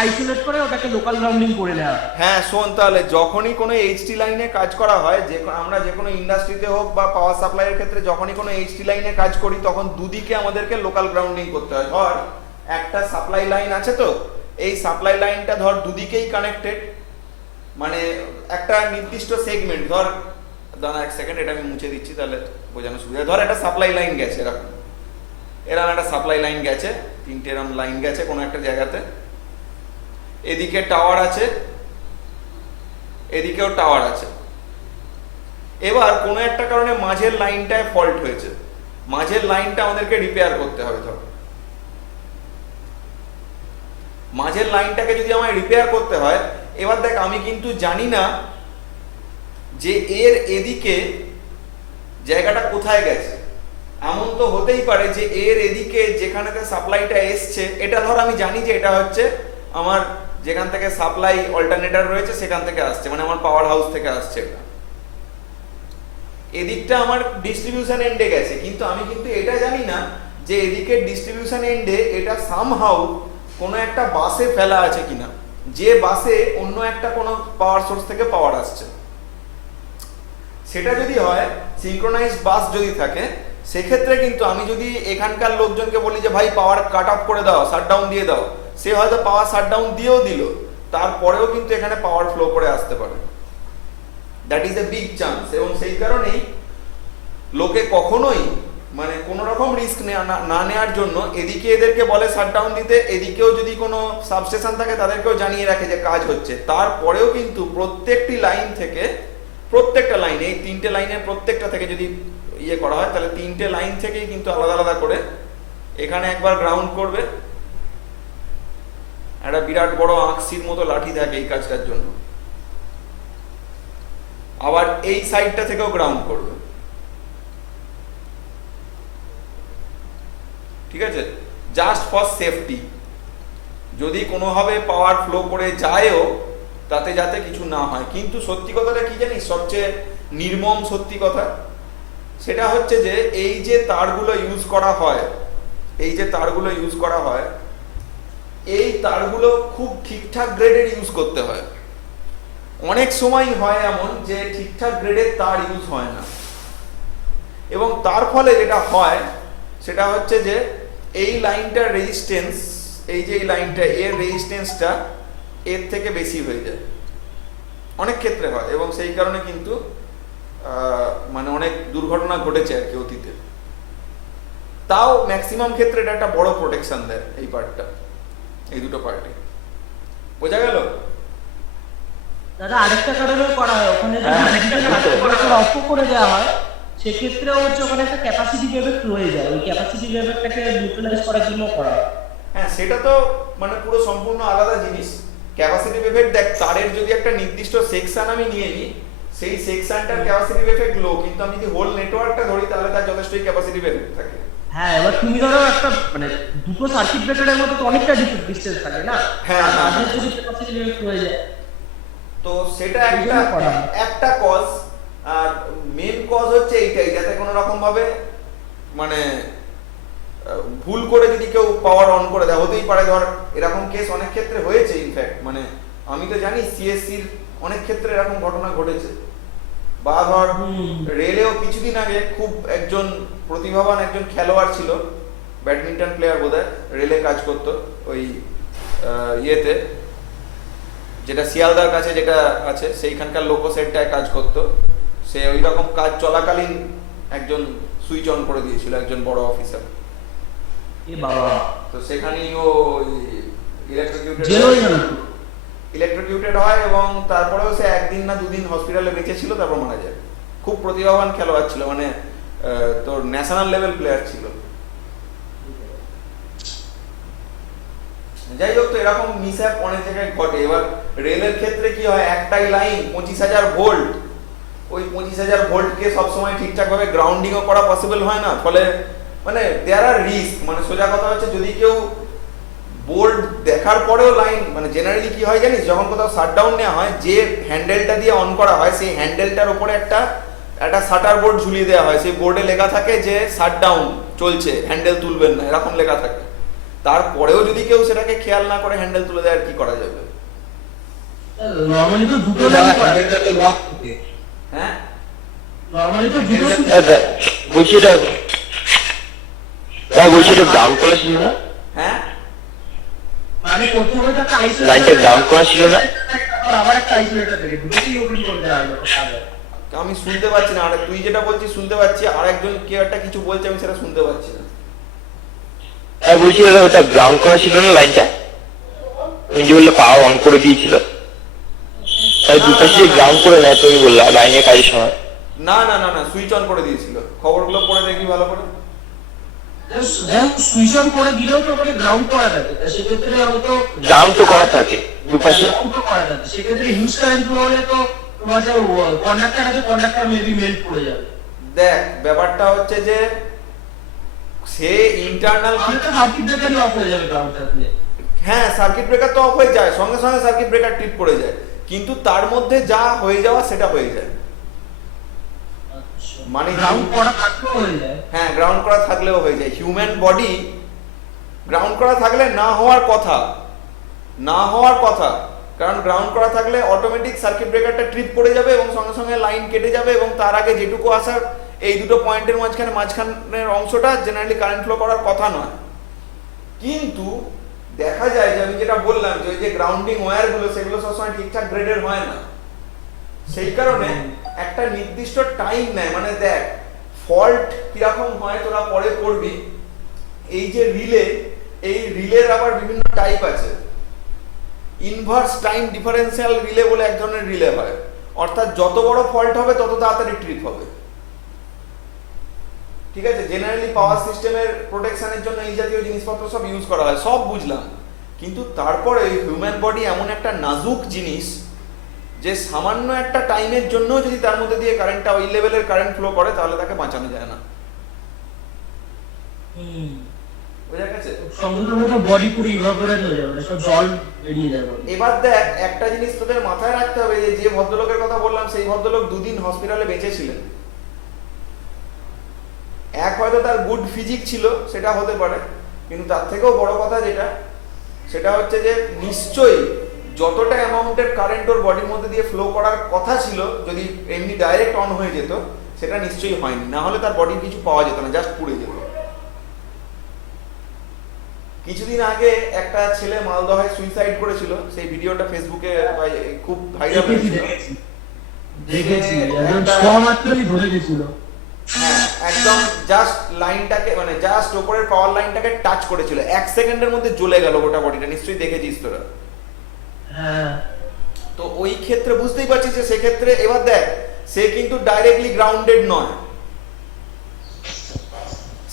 আইসোলেট করে ওটাকে লোকাল গ্রাউন্ডিং করে নেওয়া হয়। হ্যাঁ শোন, তাহলে যখনই কোনো এইচটি লাইনে কাজ করা হয়, যে আমরা যে কোনো ইন্ডাস্ট্রিতে হোক বা পাওয়ার সাপ্লাইয়ের ক্ষেত্রে যখনই কোনো এইচটি লাইনে কাজ করি, তখন দুদিকে আমাদেরকে লোকাল গ্রাউন্ডিং করতে হয়। ধর একটা সাপ্লাই লাইন আছে, তো এই সাপ্লাই লাইনটা ধর দুদিকেই কানেক্টেড, মানে একটা নির্দিষ্ট সেগমেন্ট, ধর দাঁড়া এক সেকেন্ড, এটা আমি মুছে দিচ্ছি তাহলে বোঝানো সুবিধা। ধর একটা সাপ্লাই লাইন গেছে, এরকম একটা সাপ্লাই লাইন গেছে, তিনটে এরকম লাইন গেছে কোনো একটা জায়গাতে, এদিকে টাওয়ার আছে, এদিকেও টাওয়ার আছে। এবার কোনো একটা কারণে মাঝের লাইনটায় ফল্ট হয়েছে, মাঝের লাইনটা আমাদেরকে রিপেয়ার করতে হবে। ধরো মাঝের লাইনটাকে যদি আমায় রিপেয়ার করতে হয়, এবার দেখ আমি কিন্তু জানি না যে এর এদিকে জায়গাটা কোথায় গেছে। এমন তো হতেই পারে যে এর এদিকে যেখানেতে সাপ্লাইটা এসছে, এটা ধর আমি জানি যে এটা হচ্ছে আমার যেখান থেকে সাপ্লাই অল্টারনেটর রয়েছে সেখান থেকে আসছে, মানে আমার পাওয়ার হাউস থেকে আসছে এটা। এদিকটা আমার ডিস্ট্রিবিউশন এন্ডে গেছে, কিন্তু আমি কিন্তু এটা জানি না যে এদিকে ডিস্ট্রিবিউশন এন্ডে এটা সামহাউ কোনো একটা বাসে ফেলা আছে কিনা, যে বাসে অন্য একটা কোনো পাওয়ার সোর্স থেকে পাওয়ার আসছে। সেটা যদি হয়, সিনক্রোনাইজ বাস যদি থাকে, সেক্ষেত্রে কিন্তু আমি যদি এখানকার লোকজনকে বলি যে ভাই পাওয়ার কাট অফ করে দাও, শাটডাউন দিয়ে দাও, সে হয়তো পাওয়ার শাটডাউন দিয়েও দিল, তারপরেও কিন্তু এখানে পাওয়ার ফ্লো করে আসতে পারে। That is a big chance. এবং সেই কারণেই লোকে কখনোই মানে কোনো রকম রিস্ক না নেওয়ার জন্য এদিকে এদেরকে বলে শাটডাউন দিতে, এদিকেও যদি কোনো সাবস্টেশন থাকে তাদেরকেও জানিয়ে রাখে যে কাজ হচ্ছে। তারপরেও কিন্তু প্রত্যেকটি লাইন থেকে, প্রত্যেকটা লাইন, এই 3টে লাইনের প্রত্যেকটা থেকে যদি ইয়ে করা হয়, তাহলে 3টে লাইন থেকেই কিন্তু আলাদা আলাদা করে এখানে একবার গ্রাউন্ড করবে। একটা বিরাট বড় আঁকশির মতো লাঠি থাকে এই কাজটার জন্য। আবার এই সাইডটা থেকেও গ্রাউন্ড করবে, ঠিক আছে, জাস্ট ফর সেফটি। যদি কোনোভাবে পাওয়ার ফ্লো করে যায়ও তাতে যাতে কিছু না হয়। কিন্তু সত্যি কথাটা কি জানিস, সবচেয়ে নির্মম সত্যি কথা, সেটা হচ্ছে যে এই যে তারগুলো ইউজ করা হয়, এই যে তারগুলো ইউজ করা হয়, এই তারগুলো খুব ঠিকঠাক গ্রেডের ইউজ করতে হয়। অনেক সময় হয় এমন যে ঠিকঠাক গ্রেডের তার ইউজ হয় না, এবং তার ফলে যেটা হয় সেটা হচ্ছে যে এই লাইনটার রেজিস্ট্যান্স, এই যে এই লাইনটা, এর রেজিস্ট্যান্সটা এর থেকে বেশি হয়ে যায়, অনেক ক্ষেত্রে হয়। এবং সেই কারণে কিন্তু মানে অনেক দুর্ঘটনা ঘটেছে আর কি অতীতে। তাও ম্যাক্সিমাম ক্ষেত্রে এটা একটা বড় প্রোটেকশন দেয় এই পার্টটা, এই দুটো পার্টে। বোঝা গেল? দাদা আরেকটা কারণে করা হয়, ওখানে অফ করে দেওয়া হয়, সেক্ষেত্রে হচ্ছে ওখানে একটা ক্যাপাসিটি এফেক্ট রয়ে যায়, ওই ক্যাপাসিটি এফেক্টটাকে নিউট্রালাইজ করার জন্য করা হয়। হ্যাঁ, সেটা তো মানে পুরো সম্পূর্ণ আলাদা জিনিস। ক্যাপাসিটিভ এফেক্ট দেখ, তারের যদি একটা নির্দিষ্ট সেকশন আমি নিয়ে নিই, সেই সেকশনটার ক্যাপাসিটিভ এফেক্ট লো, কিন্তু আমি যদি হোল নেটওয়ার্কটা ধরি তাহলে তার যথেষ্টই ক্যাপাসিটিভ এফেক্ট থাকে। হ্যাঁ, এবার তুমি ধরো একটা মানে দুটো সার্কিট ব্রেকারের মধ্যে তো অনেকটা ডিসটেন্স থাকে না, হ্যাঁ, তাদের যদি ক্যাপাসিটি এফেক্ট হয়ে যায়, তো সেটা একটা কজ। আর মেন কজ হচ্ছে এইটাই, যাতে কোনো রকম ভাবে মানে ভুল করে যদি কেউ পাওয়ার অন করে দেয়, হতেই পারে। ধর এরকম কেস অনেক ক্ষেত্রে হয়েছে, ইনফ্যাক্ট মানে আমি তো জানি সিএসসির অনেক ক্ষেত্রে এরকম ঘটনা ঘটেছে। বা ধর রেলেও কিছুদিন আগে খুব একজন প্রতিভাবান একজন খেলোয়াড় ছিল, ব্যাডমিন্টন প্লেয়ার বোধহয়, রেলে কাজ করতো ওই ইয়েতে, যেটা শিয়ালদার কাছে যেটা আছে সেইখানকার লোকো সেটটায় কাজ করতো। সে ওই রকম কাজ চলাকালীন একজন সুইচ অন করে দিয়েছিল, একজন বড় অফিসার। তো সেখানেই ও ইলেকট্রোকিউটেড হয়, এবং তারপরেও সে একদিন না দুদিন হসপিটালে বেঁচে ছিল, তারপর মারা যায়। খুব প্রতিভাবান খেলোয়াড় ছিল, মানে তোর ন্যাশনাল লেভেল প্লেয়ার ছিল। যাই হোক, তো এরকম মিসহ্যাপ অনেক জায়গায় ঘটে। এবার রেলের ক্ষেত্রে কি হয়, একটাই লাইন 25,000 ভোল্ট, ওই 25,000 ভোল্টকে সবসময় ঠিকঠাক ভাবে গ্রাউন্ডিংও করা পসিবল হয় না, ফলে মানে দেয়ার আর রিস্ক। মানে সোজা কথা হচ্ছে, যদি কেউ বোল্ট দেখার পরেও লাইন, মানে জেনারেলি কি হয় জানিস, যখন কোথাও শাটডাউন নেওয়া হয়, যে হ্যান্ডেলটা দিয়ে অন করা হয়, সেই হ্যান্ডেলটার উপরে একটা শাটার বোর্ড ঝুলিয়ে দেওয়া হয়। সেই বোর্ডে লেখা থাকে যে শাটডাউন চলছে, হ্যান্ডেল তুলবেন না, এরকম লেখা থাকে। তারপরেও যদি কেউ সেটাকে খেয়াল না করে হ্যান্ডেল তুলে দেয়, আর কি করা যাবে? নরমালি তো দুটো লাইন লক থাকে। হ্যাঁ, নরমালি তো দুটো বলছি এটা গ্রাউন্ড করা ছিল না? হ্যাঁ, মানে প্রথমে তো একটা লাইনটা গ্রাউন্ড করা ছিল না, আবার একটা আইসোলেটর থেকে দুটোই ওপেন করে দেওয়া হলো। আমি শুনতে পাচ্ছি না। আর তুই যেটা বলছিস শুনতে পাচ্ছি, আর একজন কেউ একটা কিছু বলছে, আমি সেটা শুনতে পাচ্ছি না। বলছি ওটা গ্রাউন্ড করা ছিল না লাইনটা, তুমি যে বললে পাওয়ার অন করে দিয়েছিল, তাই দুপাশে গ্রাউন্ড করে নেয় তুমি বললা লাইনের কাজের সময়। না না না না, সুইচ অন করে দিয়েছিল। খবরগুলো পড়ে দেখবি ভালো করে। সুইচ অন করে দিলেও তো ওখানে গ্রাউন্ড করা থাকে, তা সেক্ষেত্রে হয়তো গ্রাউন্ড তো করা থাকে দুপাশে। গ্রাউন্ড তো করা থাকে, সেক্ষেত্রে হিউজ কারেন্ট ফ্লো হলে তো তোমার যে কন্ডাক্টর আছে কন্ডাক্টর মেবি মেল্ট পড়ে যাবে। দেখ ব্যাপারটা হচ্ছে যে সে ইন্টারনাল হয়তো সার্কিট ব্রেকারই অফ হয়ে যাবে গ্রাউন্ড থাকলে। হ্যাঁ সার্কিট ব্রেকার তো অফ হয়ে যায়, সঙ্গে সঙ্গে সার্কিট ব্রেকার ট্রিপ পড়ে যায়, কিন্তু তার মধ্যে যা হয়ে যাওয়া সেটা হয়ে যায়। মানে গ্রাউন্ড করা থাকলেও হয়ে যায়। হ্যাঁ গ্রাউন্ড করা থাকলেও হয়ে যায়। হিউম্যান বডি গ্রাউন্ড করা থাকলে না হওয়ার কথা, না হওয়ার কথা, কারণ গ্রাউন্ড করা থাকলে অটোমেটিক সার্কিট ব্রেকারটা ট্রিপ পড়ে যাবে এবং সঙ্গে সঙ্গে লাইন কেটে যাবে, এবং তার আগে যেটুকু আসার এই দুটো পয়েন্টের মাঝখানের অংশটা জেনারেলি কারেন্ট ফ্লো করার কথা নয়। কিন্তু দেখা যায় যে আমি যেটা বললাম যে ওই যে গ্রাউন্ডিং ওয়্যারগুলো সেগুলো সবসময় ঠিকঠাক গ্রেডের হয় না, সেই কারণে একটা নির্দিষ্ট টাইম নেয়। মানে দেখ ফল্ট কিরকম হয় তোরা পরে পড়বি। এই যে রিলে, এই রিলের আবার বিভিন্ন টাইপ আছে। ইনভার্স টাইম ডিফারেন্সিয়াল রিলে বলে এক ধরনের রিলে হয়, অর্থাৎ যত বড় ফল্ট হবে তত তাড়াতাড়ি ট্রিপ হবে। ঠিক আছে, জেনারেলি পাওয়ার সিস্টেমের প্রোটেকশনের জন্য এই জাতীয় জিনিসপত্র সব ইউজ করা হয়, সব বুঝলাম। কিন্তু তারপরে হিউম্যান বডি এমন একটা নাজুক জিনিস যে সামান্য একটা টাইমের জন্য যদি তার মধ্যে দিয়ে কারেন্টটা ওই লেভেলের কারেন্ট ফ্লো করে তাহলে তাকে বাঁচানো যায় না। বুঝা গেছে? সম্পূর্ণ বডি পুরো ইভাপোরেট হয়ে যাবে, সব জল বেরিয়ে যাবে। এবার দেখ একটা জিনিস তোদের মাথায় রাখতে হবে, যে ভদ্রলোকের কথা বললাম সেই ভদ্রলোক 2 দিন হসপিটালে বেঁচে ছিলেন। এক হয়তো তার গুড ফিজিক ছিল, সেটা হতে পারে, কিন্তু তার থেকেও বড় কথা যেটা, সেটা হচ্ছে যে নিশ্চয়ই যতটা অ্যামাউন্টের কারেন্ট ওর বডির মধ্যে দিয়ে ফ্লো করার কথা ছিল, যদি এমনি ডাইরেক্ট অন হয়ে যেত, সেটা নিশ্চয়ই হয়নি, না হলে তার বডির কিছু পাওয়া যেত না, জাস্ট পুড়ে যেত। কিছুদিন আগে একটা ছেলে মালদহে সুইসাইড করেছিল, সেই ভিডিওটা ফেসবুকে খুব ভাইরাল হয়েছিল। দেখেছি একদম ছোঁয়ামাত্রই ধরে গেছিল। হ্যাঁ একদম জাস্ট লাইনটাকে, মানে জাস্ট উপরের পাওয়ার লাইনটাকে টাচ করেছিল, 1 সেকেন্ডের মধ্যে জ্বলে গেল গোটা বডিটা। নিশ্চয়ই দেখেছিস তোরা। হ্যাঁ, তো ওই ক্ষেত্রে বুঝতেই পারছিস যে সেক্ষেত্রে এবার দেখ সে কিন্তু ডাইরেক্টলি গ্রাউন্ডেড নয়,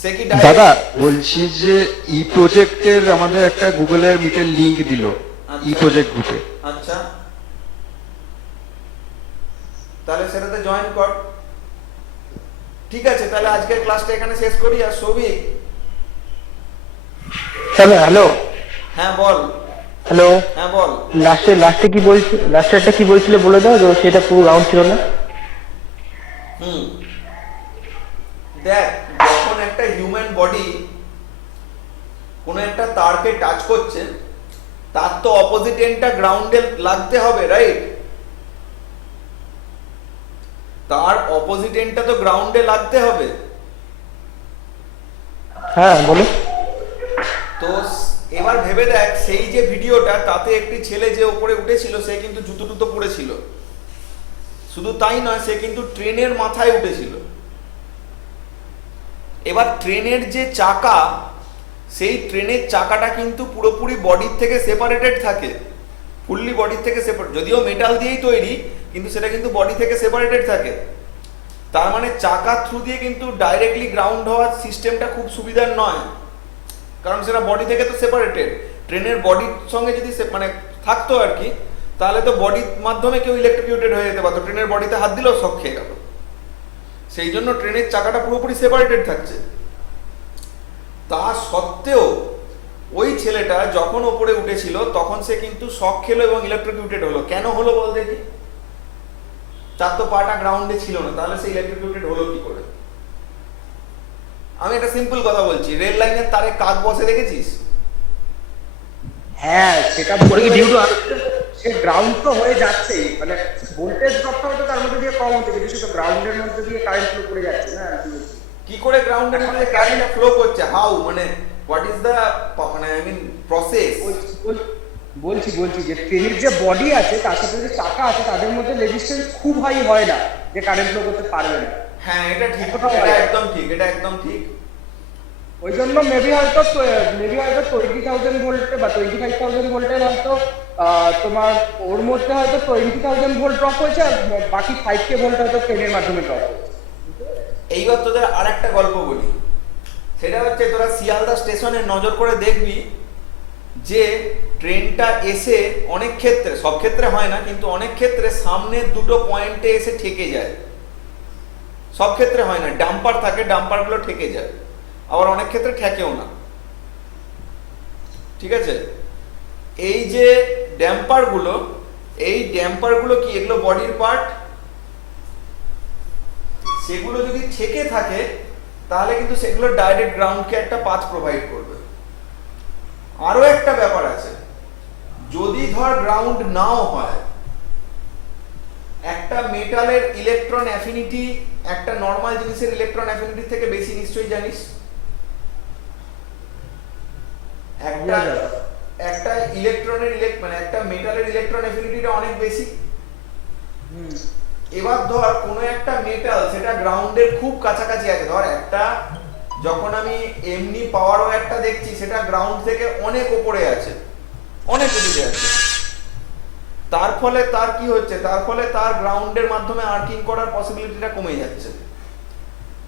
সে কি দাদা বলছি যে ই প্রজেক্টের আমাদের একটা গুগলের মিটের লিংক দিল ই প্রজেক্ট গ্রুপে। আচ্ছা তাহলে সেটাতে জয়েন কর। ঠিক আছে, তাহলে আজকের ক্লাসটা এখানে শেষ করি। আর সৌভিক, হ্যালো হ্যাঁ বল। হ্যালো, হ্যাঁ বল। লাস্টে কি বলছিল, লাস্টেরটা কি বলছিলে বলে দাও, যে সেটা পুরো রাউন্ড ছিল না। দেখ যখন একটা হিউম্যান বডি কোনো একটা তারকে টাচ করছে, তার তো অপোজিট এন্ডটা গ্রাউন্ডে লাগতে হবে, রাইট? তার অপোজিট এন্ডটা তো গ্রাউন্ডে লাগতে হবে। হ্যাঁ বলো। তো এবার ভেবে দেখ, সেই যে ভিডিওটা, তাতে একটি ছেলে যে উপরে উঠেছিল সে কিন্তু জুতো টুতো পড়েছিল। শুধু তাই নয়, সে কিন্তু ট্রেনের মাথায় উঠেছিল। এবার ট্রেনের যে চাকা, সেই ট্রেনের চাকাটা কিন্তু পুরোপুরি বডির থেকে সেপারেটেড থাকে, ফুললি বডির থেকে সেপারেট, যদিও মেটাল দিয়েই তৈরি, কিন্তু সেটা কিন্তু বডি থেকে সেপারেটেড থাকে। তার মানে চাকা থ্রু দিয়ে কিন্তু ডাইরেক্টলি গ্রাউন্ড হওয়ার সিস্টেমটা খুব সুবিধার নয়, কারণ সেটা বডি থেকে তো সেপারেটেড। ট্রেনের বডির সঙ্গে যদি মানে থাকতো আর কি, তাহলে তো বডির মাধ্যমে কেউ ইলেকট্রিকিউটেড হয়ে যেতে পারতো, ট্রেনের বডিতে হাত দিলেও শক খেয়ে গেল। সেই জন্য ট্রেনের চাকাটা পুরোপুরি সেপারেটেড থাকছে। তা সত্ত্বেও ওই ছেলেটা যখন ওপরে উঠেছিল তখন সে কিন্তু শক খেলো এবং ইলেকট্রিকিউটেড হলো। কেন হলো বল দেখি? তার তো পাটা গ্রাউন্ডে ছিল না, তাহলে সে ইলেকট্রিকিউটেড হলো কি করে? আমি একটা সিম্পল কথা বলছি, রেল লাইনের তারে কাক বসে দেখেছিস? হ্যাঁ সেটা বলে সে গ্রাউন্ড তো হয়ে যাচ্ছেই, মানে ভোল্টেজ ড্রপটা হয়তো তার মধ্যে দিয়ে কম হচ্ছে, কিন্তু সে তো গ্রাউন্ডের মধ্যে দিয়ে কারেন্ট ফ্লো করে যাচ্ছে না। কি করে গ্রাউন্ডের মধ্যে কারেন্ট ফ্লো করছে? হাউ, মানে হোয়াট ইজ দ্য, মানে আই মিন প্রসেস? বলছি যে ট্রেনের যে বডি আছে তার সাথে যে চাকা আছে তাদের মধ্যে রেজিস্ট্যান্স খুব হাই হয় না, যে কারেন্ট ফ্লো করতে পারবে না। হ্যাঁ এটা ঠিক, এটা একদম ঠিক, এটা একদম ঠিক। ওই জন্য মেবি হয়তো 20,000 ভোল্টে বা 25,000 ভোল্টের হয়তো তোমার ওর মধ্যে হয়তো 20,000 ভোল্ট ড্রপ হয়েছে, আর বাকি 5K ভোল্ট হয়তো ট্রেনের মাধ্যমে ড্রপ হয়েছে। এইবার তোদের আর একটা গল্প বলি। সেটা হচ্ছে তোরা শিয়ালদা স্টেশনে নজর করে দেখবি যে ট্রেনটা এসে অনেক ক্ষেত্রে, সব ক্ষেত্রে হয় না কিন্তু অনেক ক্ষেত্রে সামনের দুটো পয়েন্টে এসে ঠেকে যায়। সব ক্ষেত্রে হয় না, ডাম্পার থাকে, ডাম্পারগুলো ঠেকে যায়, আবার অনেক ক্ষেত্রে ঠেকেও না। ঠিক আছে, এই যে ড্যাম্পারগুলো, এই ড্যাম্পারগুলো কি, এগুলো বডির পার্ট, সেগুলো যদি ঠেকে থাকে তাহলে কিন্তু সেগুলো ডাইরেক্ট গ্রাউন্ডকে একটা পাথ প্রোভাইড করবে। আরো একটা ব্যাপার আছে, যদি ধর গ্রাউন্ড নাও হয়, একটা মেটালের ইলেকট্রন অ্যাফিনিটি একটা নর্মাল জিনিসের ইলেকট্রন অ্যাফিনিটি থেকে বেশি, নিশ্চয়ই জানিস। একটা ইলেকট্রনের মানে একটা মেটালের ইলেকট্রন অ্যাফিনিটিটা অনেক বেশি। এবার ধর কোনো একটা মেটাল সেটা গ্রাউন্ডের খুব কাছাকাছি আছে, ধর একটা, যখন আমি এমনি পাওয়ার ওয়্যারটা দেখছি সেটা গ্রাউন্ড থেকে অনেক উপরে আছে, অনেক উপরে আছে, তার ফলে তার কি হচ্ছে, তার ফলে তার গ্রাউন্ডের মাধ্যমে আর্কিং করার পসিবিলিটিটা কমে যাচ্ছে।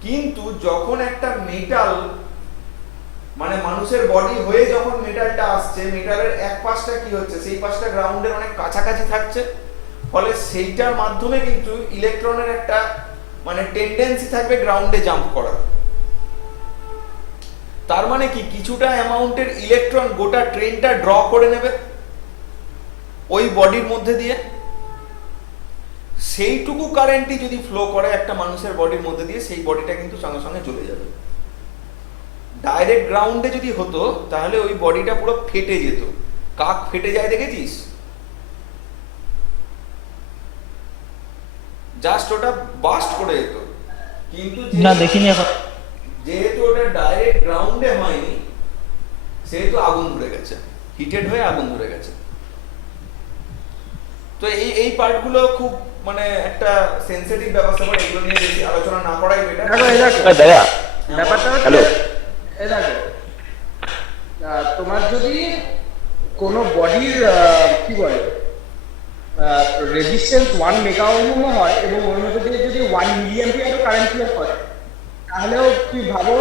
কিন্তু যখন একটা মেটাল মানে মানুষের বডি হয়ে যখন মেটালটা আসছে, মেটালের এক পাশটা কি হচ্ছে, সেই পাশটা গ্রাউন্ডের অনেক কাছাকাছি থাকছে, ফলে সেইটার মাধ্যমে কিন্তু ইলেকট্রনের একটা মানে টেন্ডেন্সি থাকবে গ্রাউন্ডে জাম্প করার। তার মানে কি, কিছুটা অ্যামাউন্টের ইলেকট্রন গোটা ট্রেনটা ড্র করে নেবে ওই বডির মধ্যে দিয়ে। সেইটুকু কারেন্টই যদি ফ্লো করে একটা মানুষের বডির মধ্যে দিয়ে, সেই বডিটা কিন্তু সঙ্গে সঙ্গে চলে যাবে। ডাইরেক্ট গ্রাউন্ডে যদি হতো তাহলে ওই বডিটা পুরো ফেটে যেত। কাক ফেটে যায় দেখেছিস? জাস্ট ওটা বাস্ট করে যেত। কিন্তু না দেখিনি এখন। যেহেতু ওটা ডাইরেক্ট গ্রাউন্ডে হয়নি, সেহেতু আগুন ধরে গেছে, হিটেড হয়ে আগুন ধরে গেছে। তো এই পার্টগুলো খুব মানে একটা সেনসিটিভ ব্যাপার, এগুলো নিয়ে বেশি আলোচনা না করাই বেটার। দাদা ব্যাপারটা হচ্ছে, হ্যালো, এই দেখো, তোমার যদি কোনো বডির কি বলে রেজিস্ট্যান্স 1 মেগা ওহম হয় এবং ওর মধ্যে দিয়ে যদি 1 মিলিঅ্যাম্পিয়ারও কারেন্ট ফ্লো হয়, তাহলেও তুই ভাবো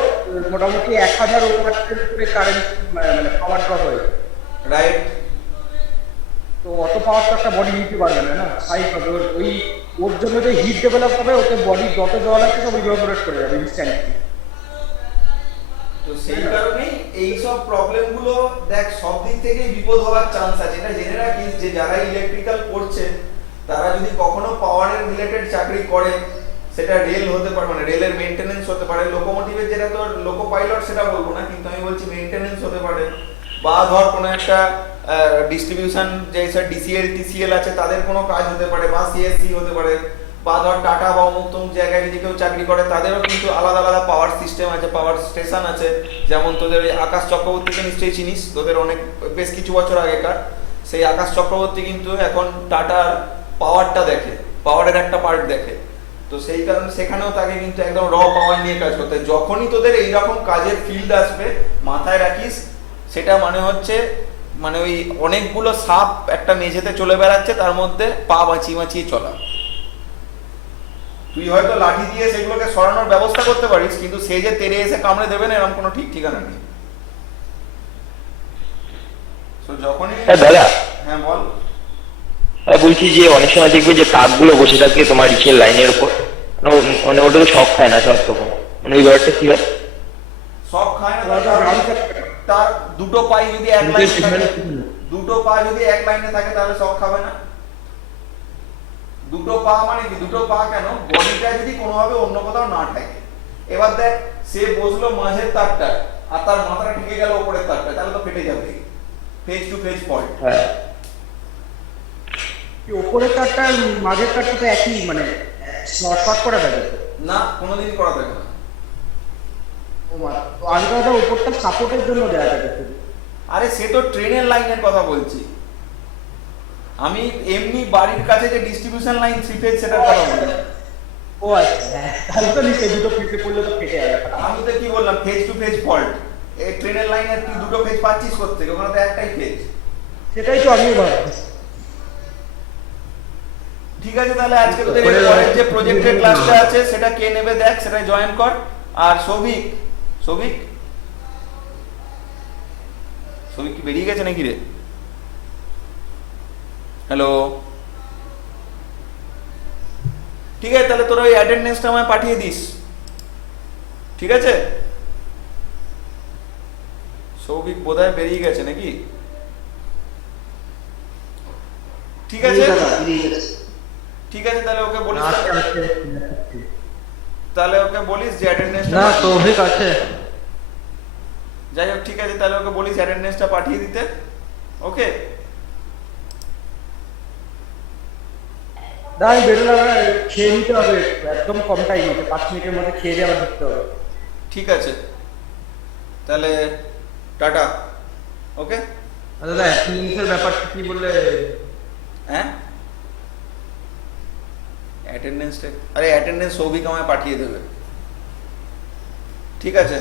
মোটামুটি 1000 ওয়াটের উপরে কারেন্ট মানে পাওয়ার ড্রপ হয়ে যায়। রাইট। তো অত পাওয়ার তো একটা বডি নিতে পারবে না, না হাইট হবে ওই, ওর জন্য যে হিট ডেভেলপ হবে, ওতে বডি যত জল আছে সব ইভাপোরেট করে যাবে ইনস্ট্যান্টলি। তো সেই কারণেই এই সব প্রবলেমগুলো দেখ সব দিক থেকেই বিপদ হওয়ার চান্স আছে। এটা জেনে রাখিস যে যারা ইলেকট্রিক্যাল পড়ছে তারা যদি কখনো পাওয়ারের রিলেটেড চাকরি করে, সেটা রেল হতে পারে, মানে রেলের মেইনটেনেন্স হতে পারে, লোকোমোটিভের যেটা তোর লোকো পাইলট সেটা বলবো না, কিন্তু আমি বলছি মেইনটেনেন্স হতে পারে, বা ধর কোনো একটা ডিস্ট্রিবিউশন যে ডিসিএল টিসিএল আছে তাদের কোনো কাজ হতে পারে, বা সিএসসি হতে পারে, বা ধর টাটা বা অমুক তমুক জায়গায় যদি কেউ চাকরি করে তাদেরও কিন্তু আলাদা আলাদা পাওয়ার সিস্টেম আছে, পাওয়ার স্টেশন আছে। যেমন তোদের আকাশ চক্রবর্তীকে নিশ্চয়ই চিনিস, তোদের অনেক বেশ কিছু বছর আগেকার সেই আকাশ চক্রবর্তী কিন্তু এখন টাটার পাওয়ারটা দেখে, পাওয়ারের একটা পার্ট দেখে। তো সেই কারণে সেখানেও তাকে কিন্তু একদম র পাওয়ার নিয়ে কাজ করতে। যখনই তোদের এইরকম কাজের ফিল্ড আসবে মাথায় রাখিস, সেটা মানে হচ্ছে মানে ওই অনেকগুলো সাপ একটা মেঝেতে চলে বেড়াচ্ছে, তার মধ্যে পা বাঁচিয়ে বাঁচিয়ে চলা। তুই হয়তো লাঠি দিয়ে সেগুলোকে সরানোর ব্যবস্থা করতে পারিস, কিন্তু সে যে তেড়ে এসে কামড়ে দেবে না এরকম কোনো ঠিক ঠিকানা নেই। যখনই দাদা, হ্যাঁ বল। বলছি যে অনেক সময় দেখবে যে তারগুলো বসে থাকে তোমার ইসের লাইনের উপর, মানে ওটা তো শক খায় না সব রকম, মানে ওই ব্যাপারটা কি হয়? সব খায় না, তার দুটো পাই যদি এক লাইনে থাকে, দুটো পা যদি এক লাইনে থাকে তাহলে সব খাবে না। দুটো পা মানে কি, দুটো পা কেন, বডিটা যদি কোনোভাবে অন্য কোথাও না থাকে। এবার দেখ সে বসলো মাঝের তারটা আর তার মাথাটা ঢুকে গেল উপরের তারটা, তাহলে তো ফেটে যাবে, ফেজ টু ফেজ ফল্ট। হ্যাঁ, উপরের তারটা মাঝের তারটা তো একই, মানে শর্ট করে থাকে না, কোনোদিন করা থাকে না। ও মা, আলাদা উপরটা সাপোর্টের জন্য দেয়া থাকে। আরে সে তো ট্রেনের লাইনের কথা বলছি, আমি এমনি বাড়ির কাছে যে ডিস্ট্রিবিউশন লাইন 3 ফেজ সেটার কথা বলছি। ও আচ্ছা, তাহলে তো নিশ্চয়ই দুটো ফেজে পড়লে তো ফেটে যাবে। আমি তো কি বললাম, ফেজ টু ফেজ ফল্ট। এই ট্রেনের লাইনের তুই দুটো ফেজ পাচ্ছিস করতে, ওখানে তো একটাই ফেজ। সেটাই তো আমিও ভাবছি। ঠিক আছে, তাহলে আজকে তোদের এর পরের যে প্রজেক্টের ক্লাসটা আছে সেটা কে নেবে দেখ, সেটা জয়েন কর। আর সৌভিক, সৌভিক কি বেরিয়ে গেছে নাকি রে? হ্যালো, ঠিক আছে, তাহলে তোরা ওই অ্যাটেন্ডেন্সটা আমায় পাঠিয়ে দিস, ঠিক আছে? সৌভিক বোধহয় বেরিয়ে গেছে নাকি? ঠিক আছে, ঠিক আছে, তাহলে ওকে বলিস, তাহলে ওকে বলিস যে অ্যাটেন্ডেন্সটা, না সৌভিক আছে। যাই হোক, ঠিক আছে, তাহলে ওকে বলিস অ্যাটেন্ডেন্সটা পাঠিয়ে দিতে। ওকে, না আমি বেরোলাম, খেয়ে নিতে হবে, একদম কম টাইম আছে, 5 মিনিটের মধ্যে খেয়ে দিয়ে আবার ঢুকতে হবে। ঠিক আছে, তাহলে টাটা। ওকে, দাদা অ্যাটেন্ডেন্সের ব্যাপারটা কি বললে? হ্যাঁ অ্যাটেন্ডেন্সটা, আরে অ্যাটেন্ডেন্স সৌভিক আমায় পাঠিয়ে দেবে, ঠিক আছে?